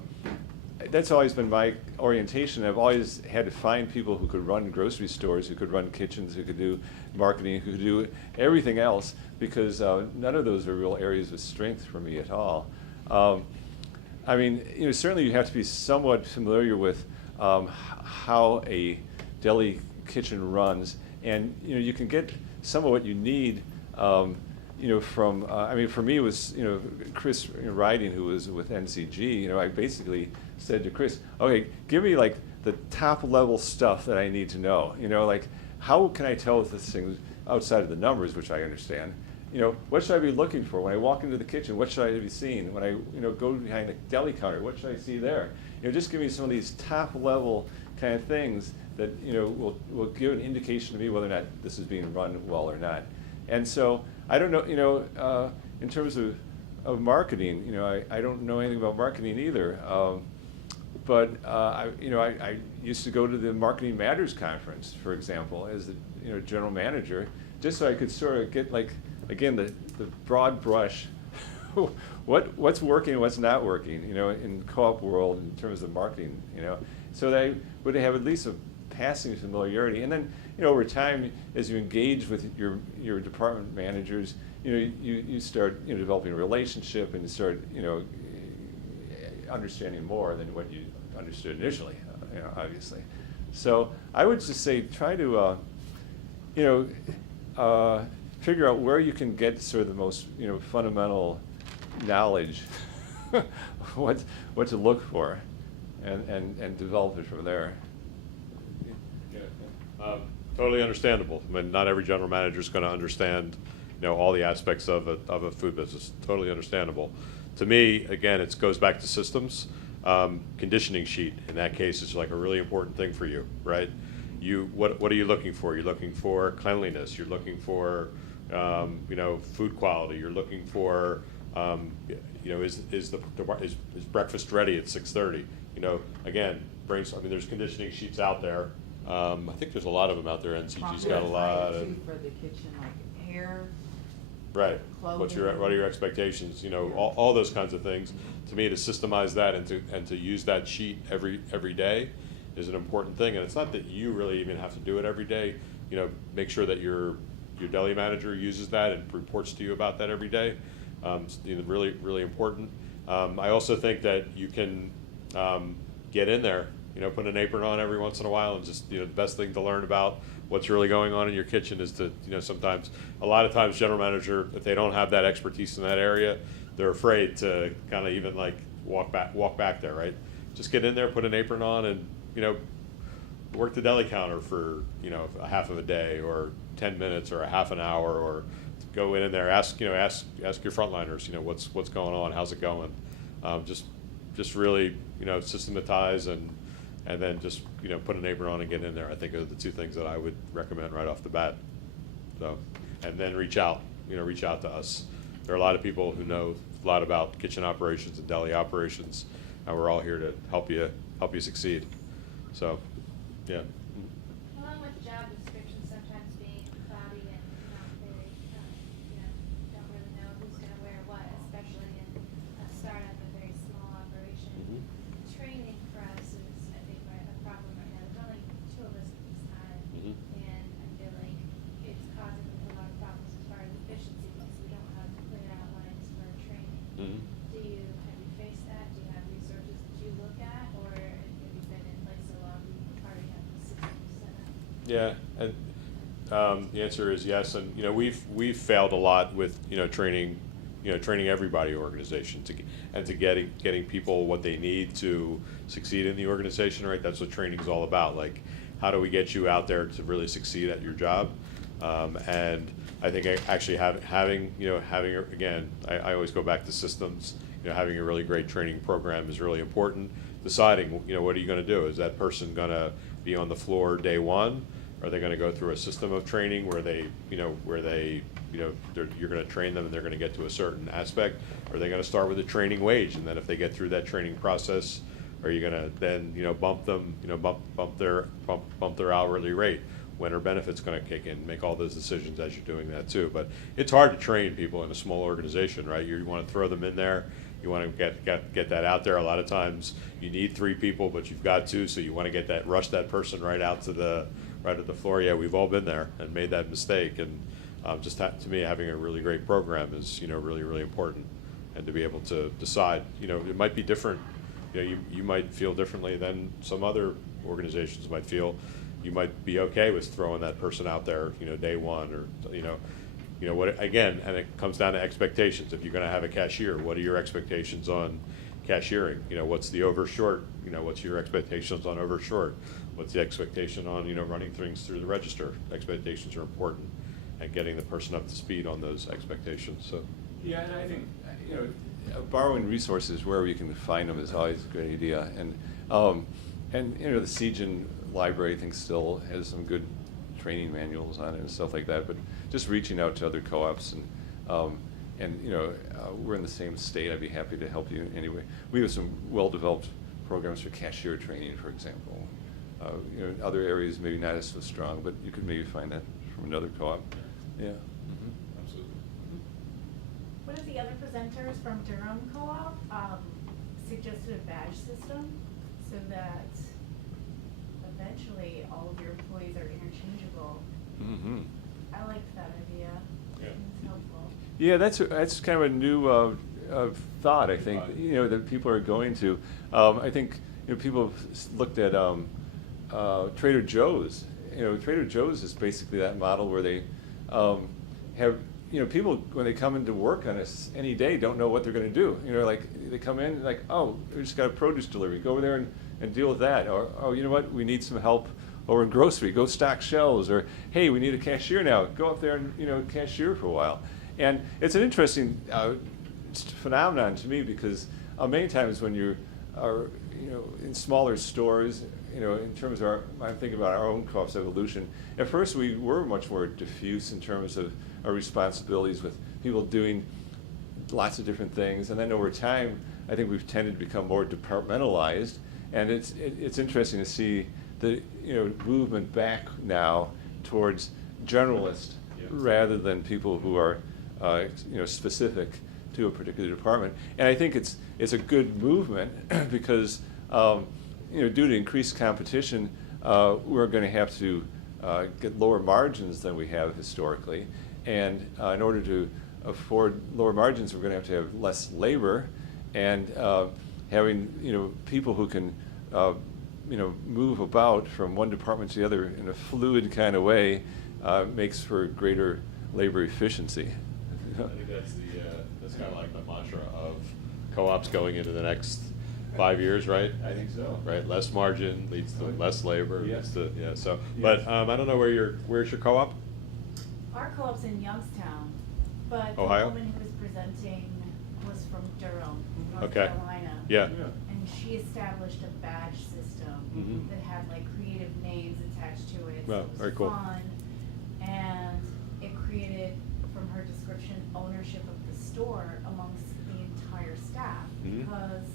that's always been my orientation. I've always had to find people who could run grocery stores, who could run kitchens, who could do marketing, who could do everything else, because none of those are real areas of strength for me at all. I mean, you know, certainly you have to be somewhat familiar with how a deli kitchen runs, and you know, you can get some of what you need. You know, from I mean, for me, it was, you know, Chris Riding, who was with NCG. You know, I basically said to Chris, "Okay, give me like the top level stuff that I need to know. You know, like how can I tell if this thing's outside of the numbers, which I understand. You know, what should I be looking for when I walk into the kitchen? What should I be seeing when I, you know, go behind the deli counter? What should I see there? You know, just give me some of these top level kind of things that, you know, will give an indication to me whether or not this is being run well or not." And so I don't know, you know, in terms of marketing, you know, I don't know anything about marketing either. But you know, I used to go to the Marketing Matters conference, for example, as the, you know, general manager, just so I could sort of get, like, again, the broad brush, what's working and what's not working, you know, in co-op world in terms of marketing, you know, so that I would have at least a passing familiarity. And then, you know, over time, as you engage with your department managers, you know, you start, you know, developing a relationship, and you start, you know, understanding more than what you understood initially, you know, obviously. So I would just say try to, you know, figure out where you can get sort of the most, you know, fundamental knowledge, what to look for, and develop it from there. Totally understandable. I mean, not every general manager is going to understand, you know, all the aspects of a food business. Totally understandable. To me, again, it goes back to systems. Conditioning sheet, in that case, is like a really important thing for you, right? What are you looking for? You're looking for cleanliness. You're looking for, you know, food quality. You're looking for, you know, is breakfast ready at 6:30? You know, again, I mean, there's conditioning sheets out there. I think there's a lot of them out there. NCG's got a lot of. For the kitchen, like hair. Right. What are your expectations? You know, all those kinds of things. To me, to systemize that and to use that sheet every day is an important thing. And it's not that you really even have to do it every day. You know, make sure that your deli manager uses that and reports to you about that every day. You know, really, really important. I also think that you can get in there. You know, put an apron on every once in a while, and just, you know, the best thing to learn about what's really going on in your kitchen is to, you know, a lot of times general manager, if they don't have that expertise in that area, they're afraid to kind of even like walk back there, right? Just get in there, put an apron on, and, you know, work the deli counter for, you know, a half of a day or 10 minutes or a half an hour, or go in there, ask your frontliners, you know, what's going on, how's it going? Just really, you know, systematize and then just, you know, put an apron on and get in there. I think are the two things that I would recommend right off the bat. So, and then reach out to us. There are a lot of people who know a lot about kitchen operations and deli operations, and we're all here to help you succeed. So, yeah. Along with job descriptions sometimes being cloudy and not very, you know, don't really Yeah, and the answer is yes. And you know, we've failed a lot with training, training everybody in the organization to getting people what they need to succeed in the organization. Right, that's what training is all about. Like, how do we get you out there to really succeed at your job? And I think actually having again, I always go back to systems. Having a really great training program is really important. Deciding, what are you going to do? Is that person going to be on the floor day one? Are they going to go through a system of training where you're going to train them and they're going to get to a certain aspect? Are they going to start with a training wage, and then if they get through that training process, are you going to then bump them, bump their hourly rate? When are benefits going to kick in? Make all those decisions as you're doing that too. But it's hard to train people in a small organization, right? You want to throw them in there. You want to get that out there. A lot of times you need 3 people, but you've got 2, so you want to rush that person right out to the floor. Yeah, we've all been there and made that mistake. And to me, having a really great program is really, really important. And to be able to decide, it might be different. You might feel differently than some other organizations might feel. You might be okay with throwing that person out there, day one, or what again, and it comes down to expectations. If you're going to have a cashier, what are your expectations on cashiering? What's the over short? What's your expectations on over short? What's the expectation on running things through the register? Expectations are important, and getting the person up to speed on those expectations. So yeah, and I think borrowing resources wherever you can find them is always a great idea. And the Siegen library, I think, still has some good training manuals on it and stuff like that. But just reaching out to other co-ops and we're in the same state. I'd be happy to help you anyway. We have some well-developed programs for cashier training, for example. In other areas maybe not as so strong, but you could maybe find that from another co-op. Yeah. Mm-hmm. Absolutely. One of the other presenters from Durham Co-op suggested a badge system so that eventually all of your employees are interchangeable. Mm-hmm. I liked that idea. Yeah. It's helpful. Yeah, that's kind of a new thought, I think, that people are going to. I think people have looked at Trader Joe's. Trader Joe's is basically that model where they have, people when they come into work on any day don't know what they're going to do. Like they come in like, oh, we just got a produce delivery. Go over there and deal with that. Or, oh, you know what, we need some help over in grocery. Go stock shelves. Or, hey, we need a cashier now. Go up there and cashier for a while. And it's an interesting phenomenon to me because many times when you are in smaller stores, in terms of I'm thinking about our own co-op's evolution. At first, we were much more diffuse in terms of our responsibilities, with people doing lots of different things, and then over time, I think we've tended to become more departmentalized. And it's interesting to see the movement back now towards generalists rather than people who are specific to a particular department. And I think it's a good movement because due to increased competition, we're going to have to get lower margins than we have historically. And in order to afford lower margins, we're going to have less labor, and having people who can move about from one department to the other in a fluid kind of way makes for greater labor efficiency. I think that's kind of like the mantra of co-ops going into the next 5 years, right? I think so. Right, less margin leads to less labor. Yeah. Leads to, yeah. So, Yes. but I don't know where's your co-op? Our co-op's in Youngstown, but Ohio? the woman who was presenting was from Durham, North Okay. Carolina. Yeah. And she established a badge system Mhm. that had like creative names attached to it. Wow, So it was very cool. fun. And it created, from her description, ownership of the store amongst the entire staff. Mhm. Because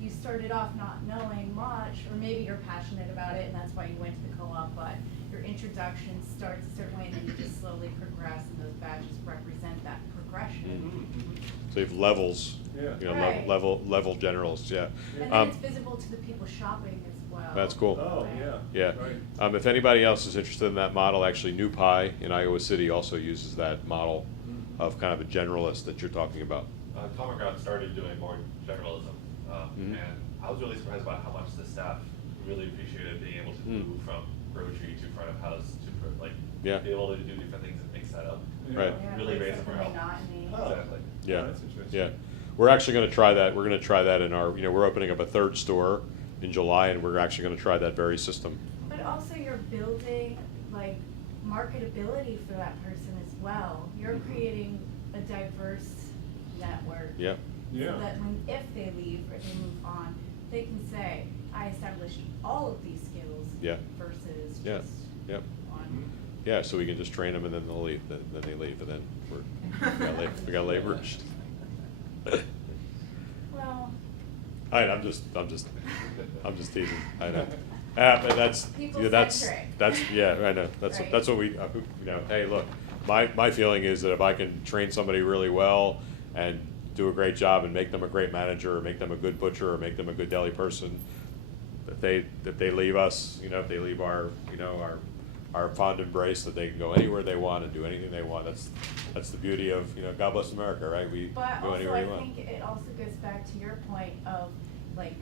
you started off not knowing much, or maybe you're passionate about it and that's why you went to the co-op, but your introduction starts a certain way and then you just slowly progress, and those badges represent that progression. So you have levels. Yeah. Right. Level generals. Yeah. And then it's visible to the people shopping as well. That's cool. Oh, yeah. Yeah. Right. If anybody else is interested in that model, actually New Pie in Iowa City also uses that model of kind of a generalist that you're talking about. Common Ground started doing more generalism, Mhm. and I was really surprised about how much the staff really appreciated being able to move from grocery to front of house to like Yeah. be able to do different things and mix that up. Right. Yeah, Really breaks raise up the the morale. monotony. Oh. Exactly. Yeah, that's interesting. yeah. We're actually gonna try that, we're gonna try that in our, we're opening up a third store in July, and we're actually gonna try that very system. But also you're building like marketability for that person as well. You're creating a diverse network. Yeah, Yeah. So that when, if they leave or they move on, they can say, I established all of these skills. Yeah. Versus yeah, just yeah. one. Yeah, so we can just train them and then they'll leave, then they leave, and then we got laborers. Well, I'm just teasing, I know. But that's, People-centric. yeah, I know, Right. that's what we, hey, look, my feeling is that if I can train somebody really well and do a great job and make them a great manager, or make them a good butcher, or make them a good deli person, if they leave us, if they leave our fond embrace, that they can go anywhere they want and do anything they want. That's the beauty of, God bless America, right? We but go also anywhere I you want. think it also goes back to your point of like,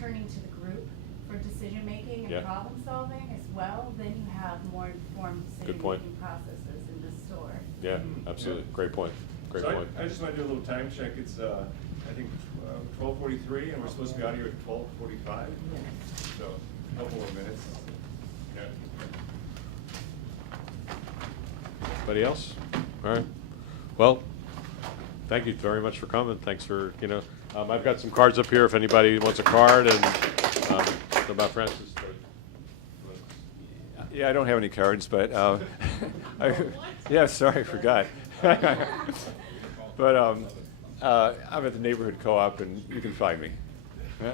turning to the group for decision-making Yeah. and problem-solving as well, then you have more informed Good point. decision-making processes in the store. Yeah, absolutely, great point, great So point. I just want to do a little time check. It's, I think, 12:43, and we're supposed to be out here at 12:45. So, a couple more minutes. Yeah. Anybody else? All right. Well, thank you very much for coming. Thanks for, I've got some cards up here if anybody wants a card, and about Francis. Yeah, I don't have any cards, but, yeah, sorry, I forgot. But I'm at the neighborhood co-op, and you can find me. Yeah?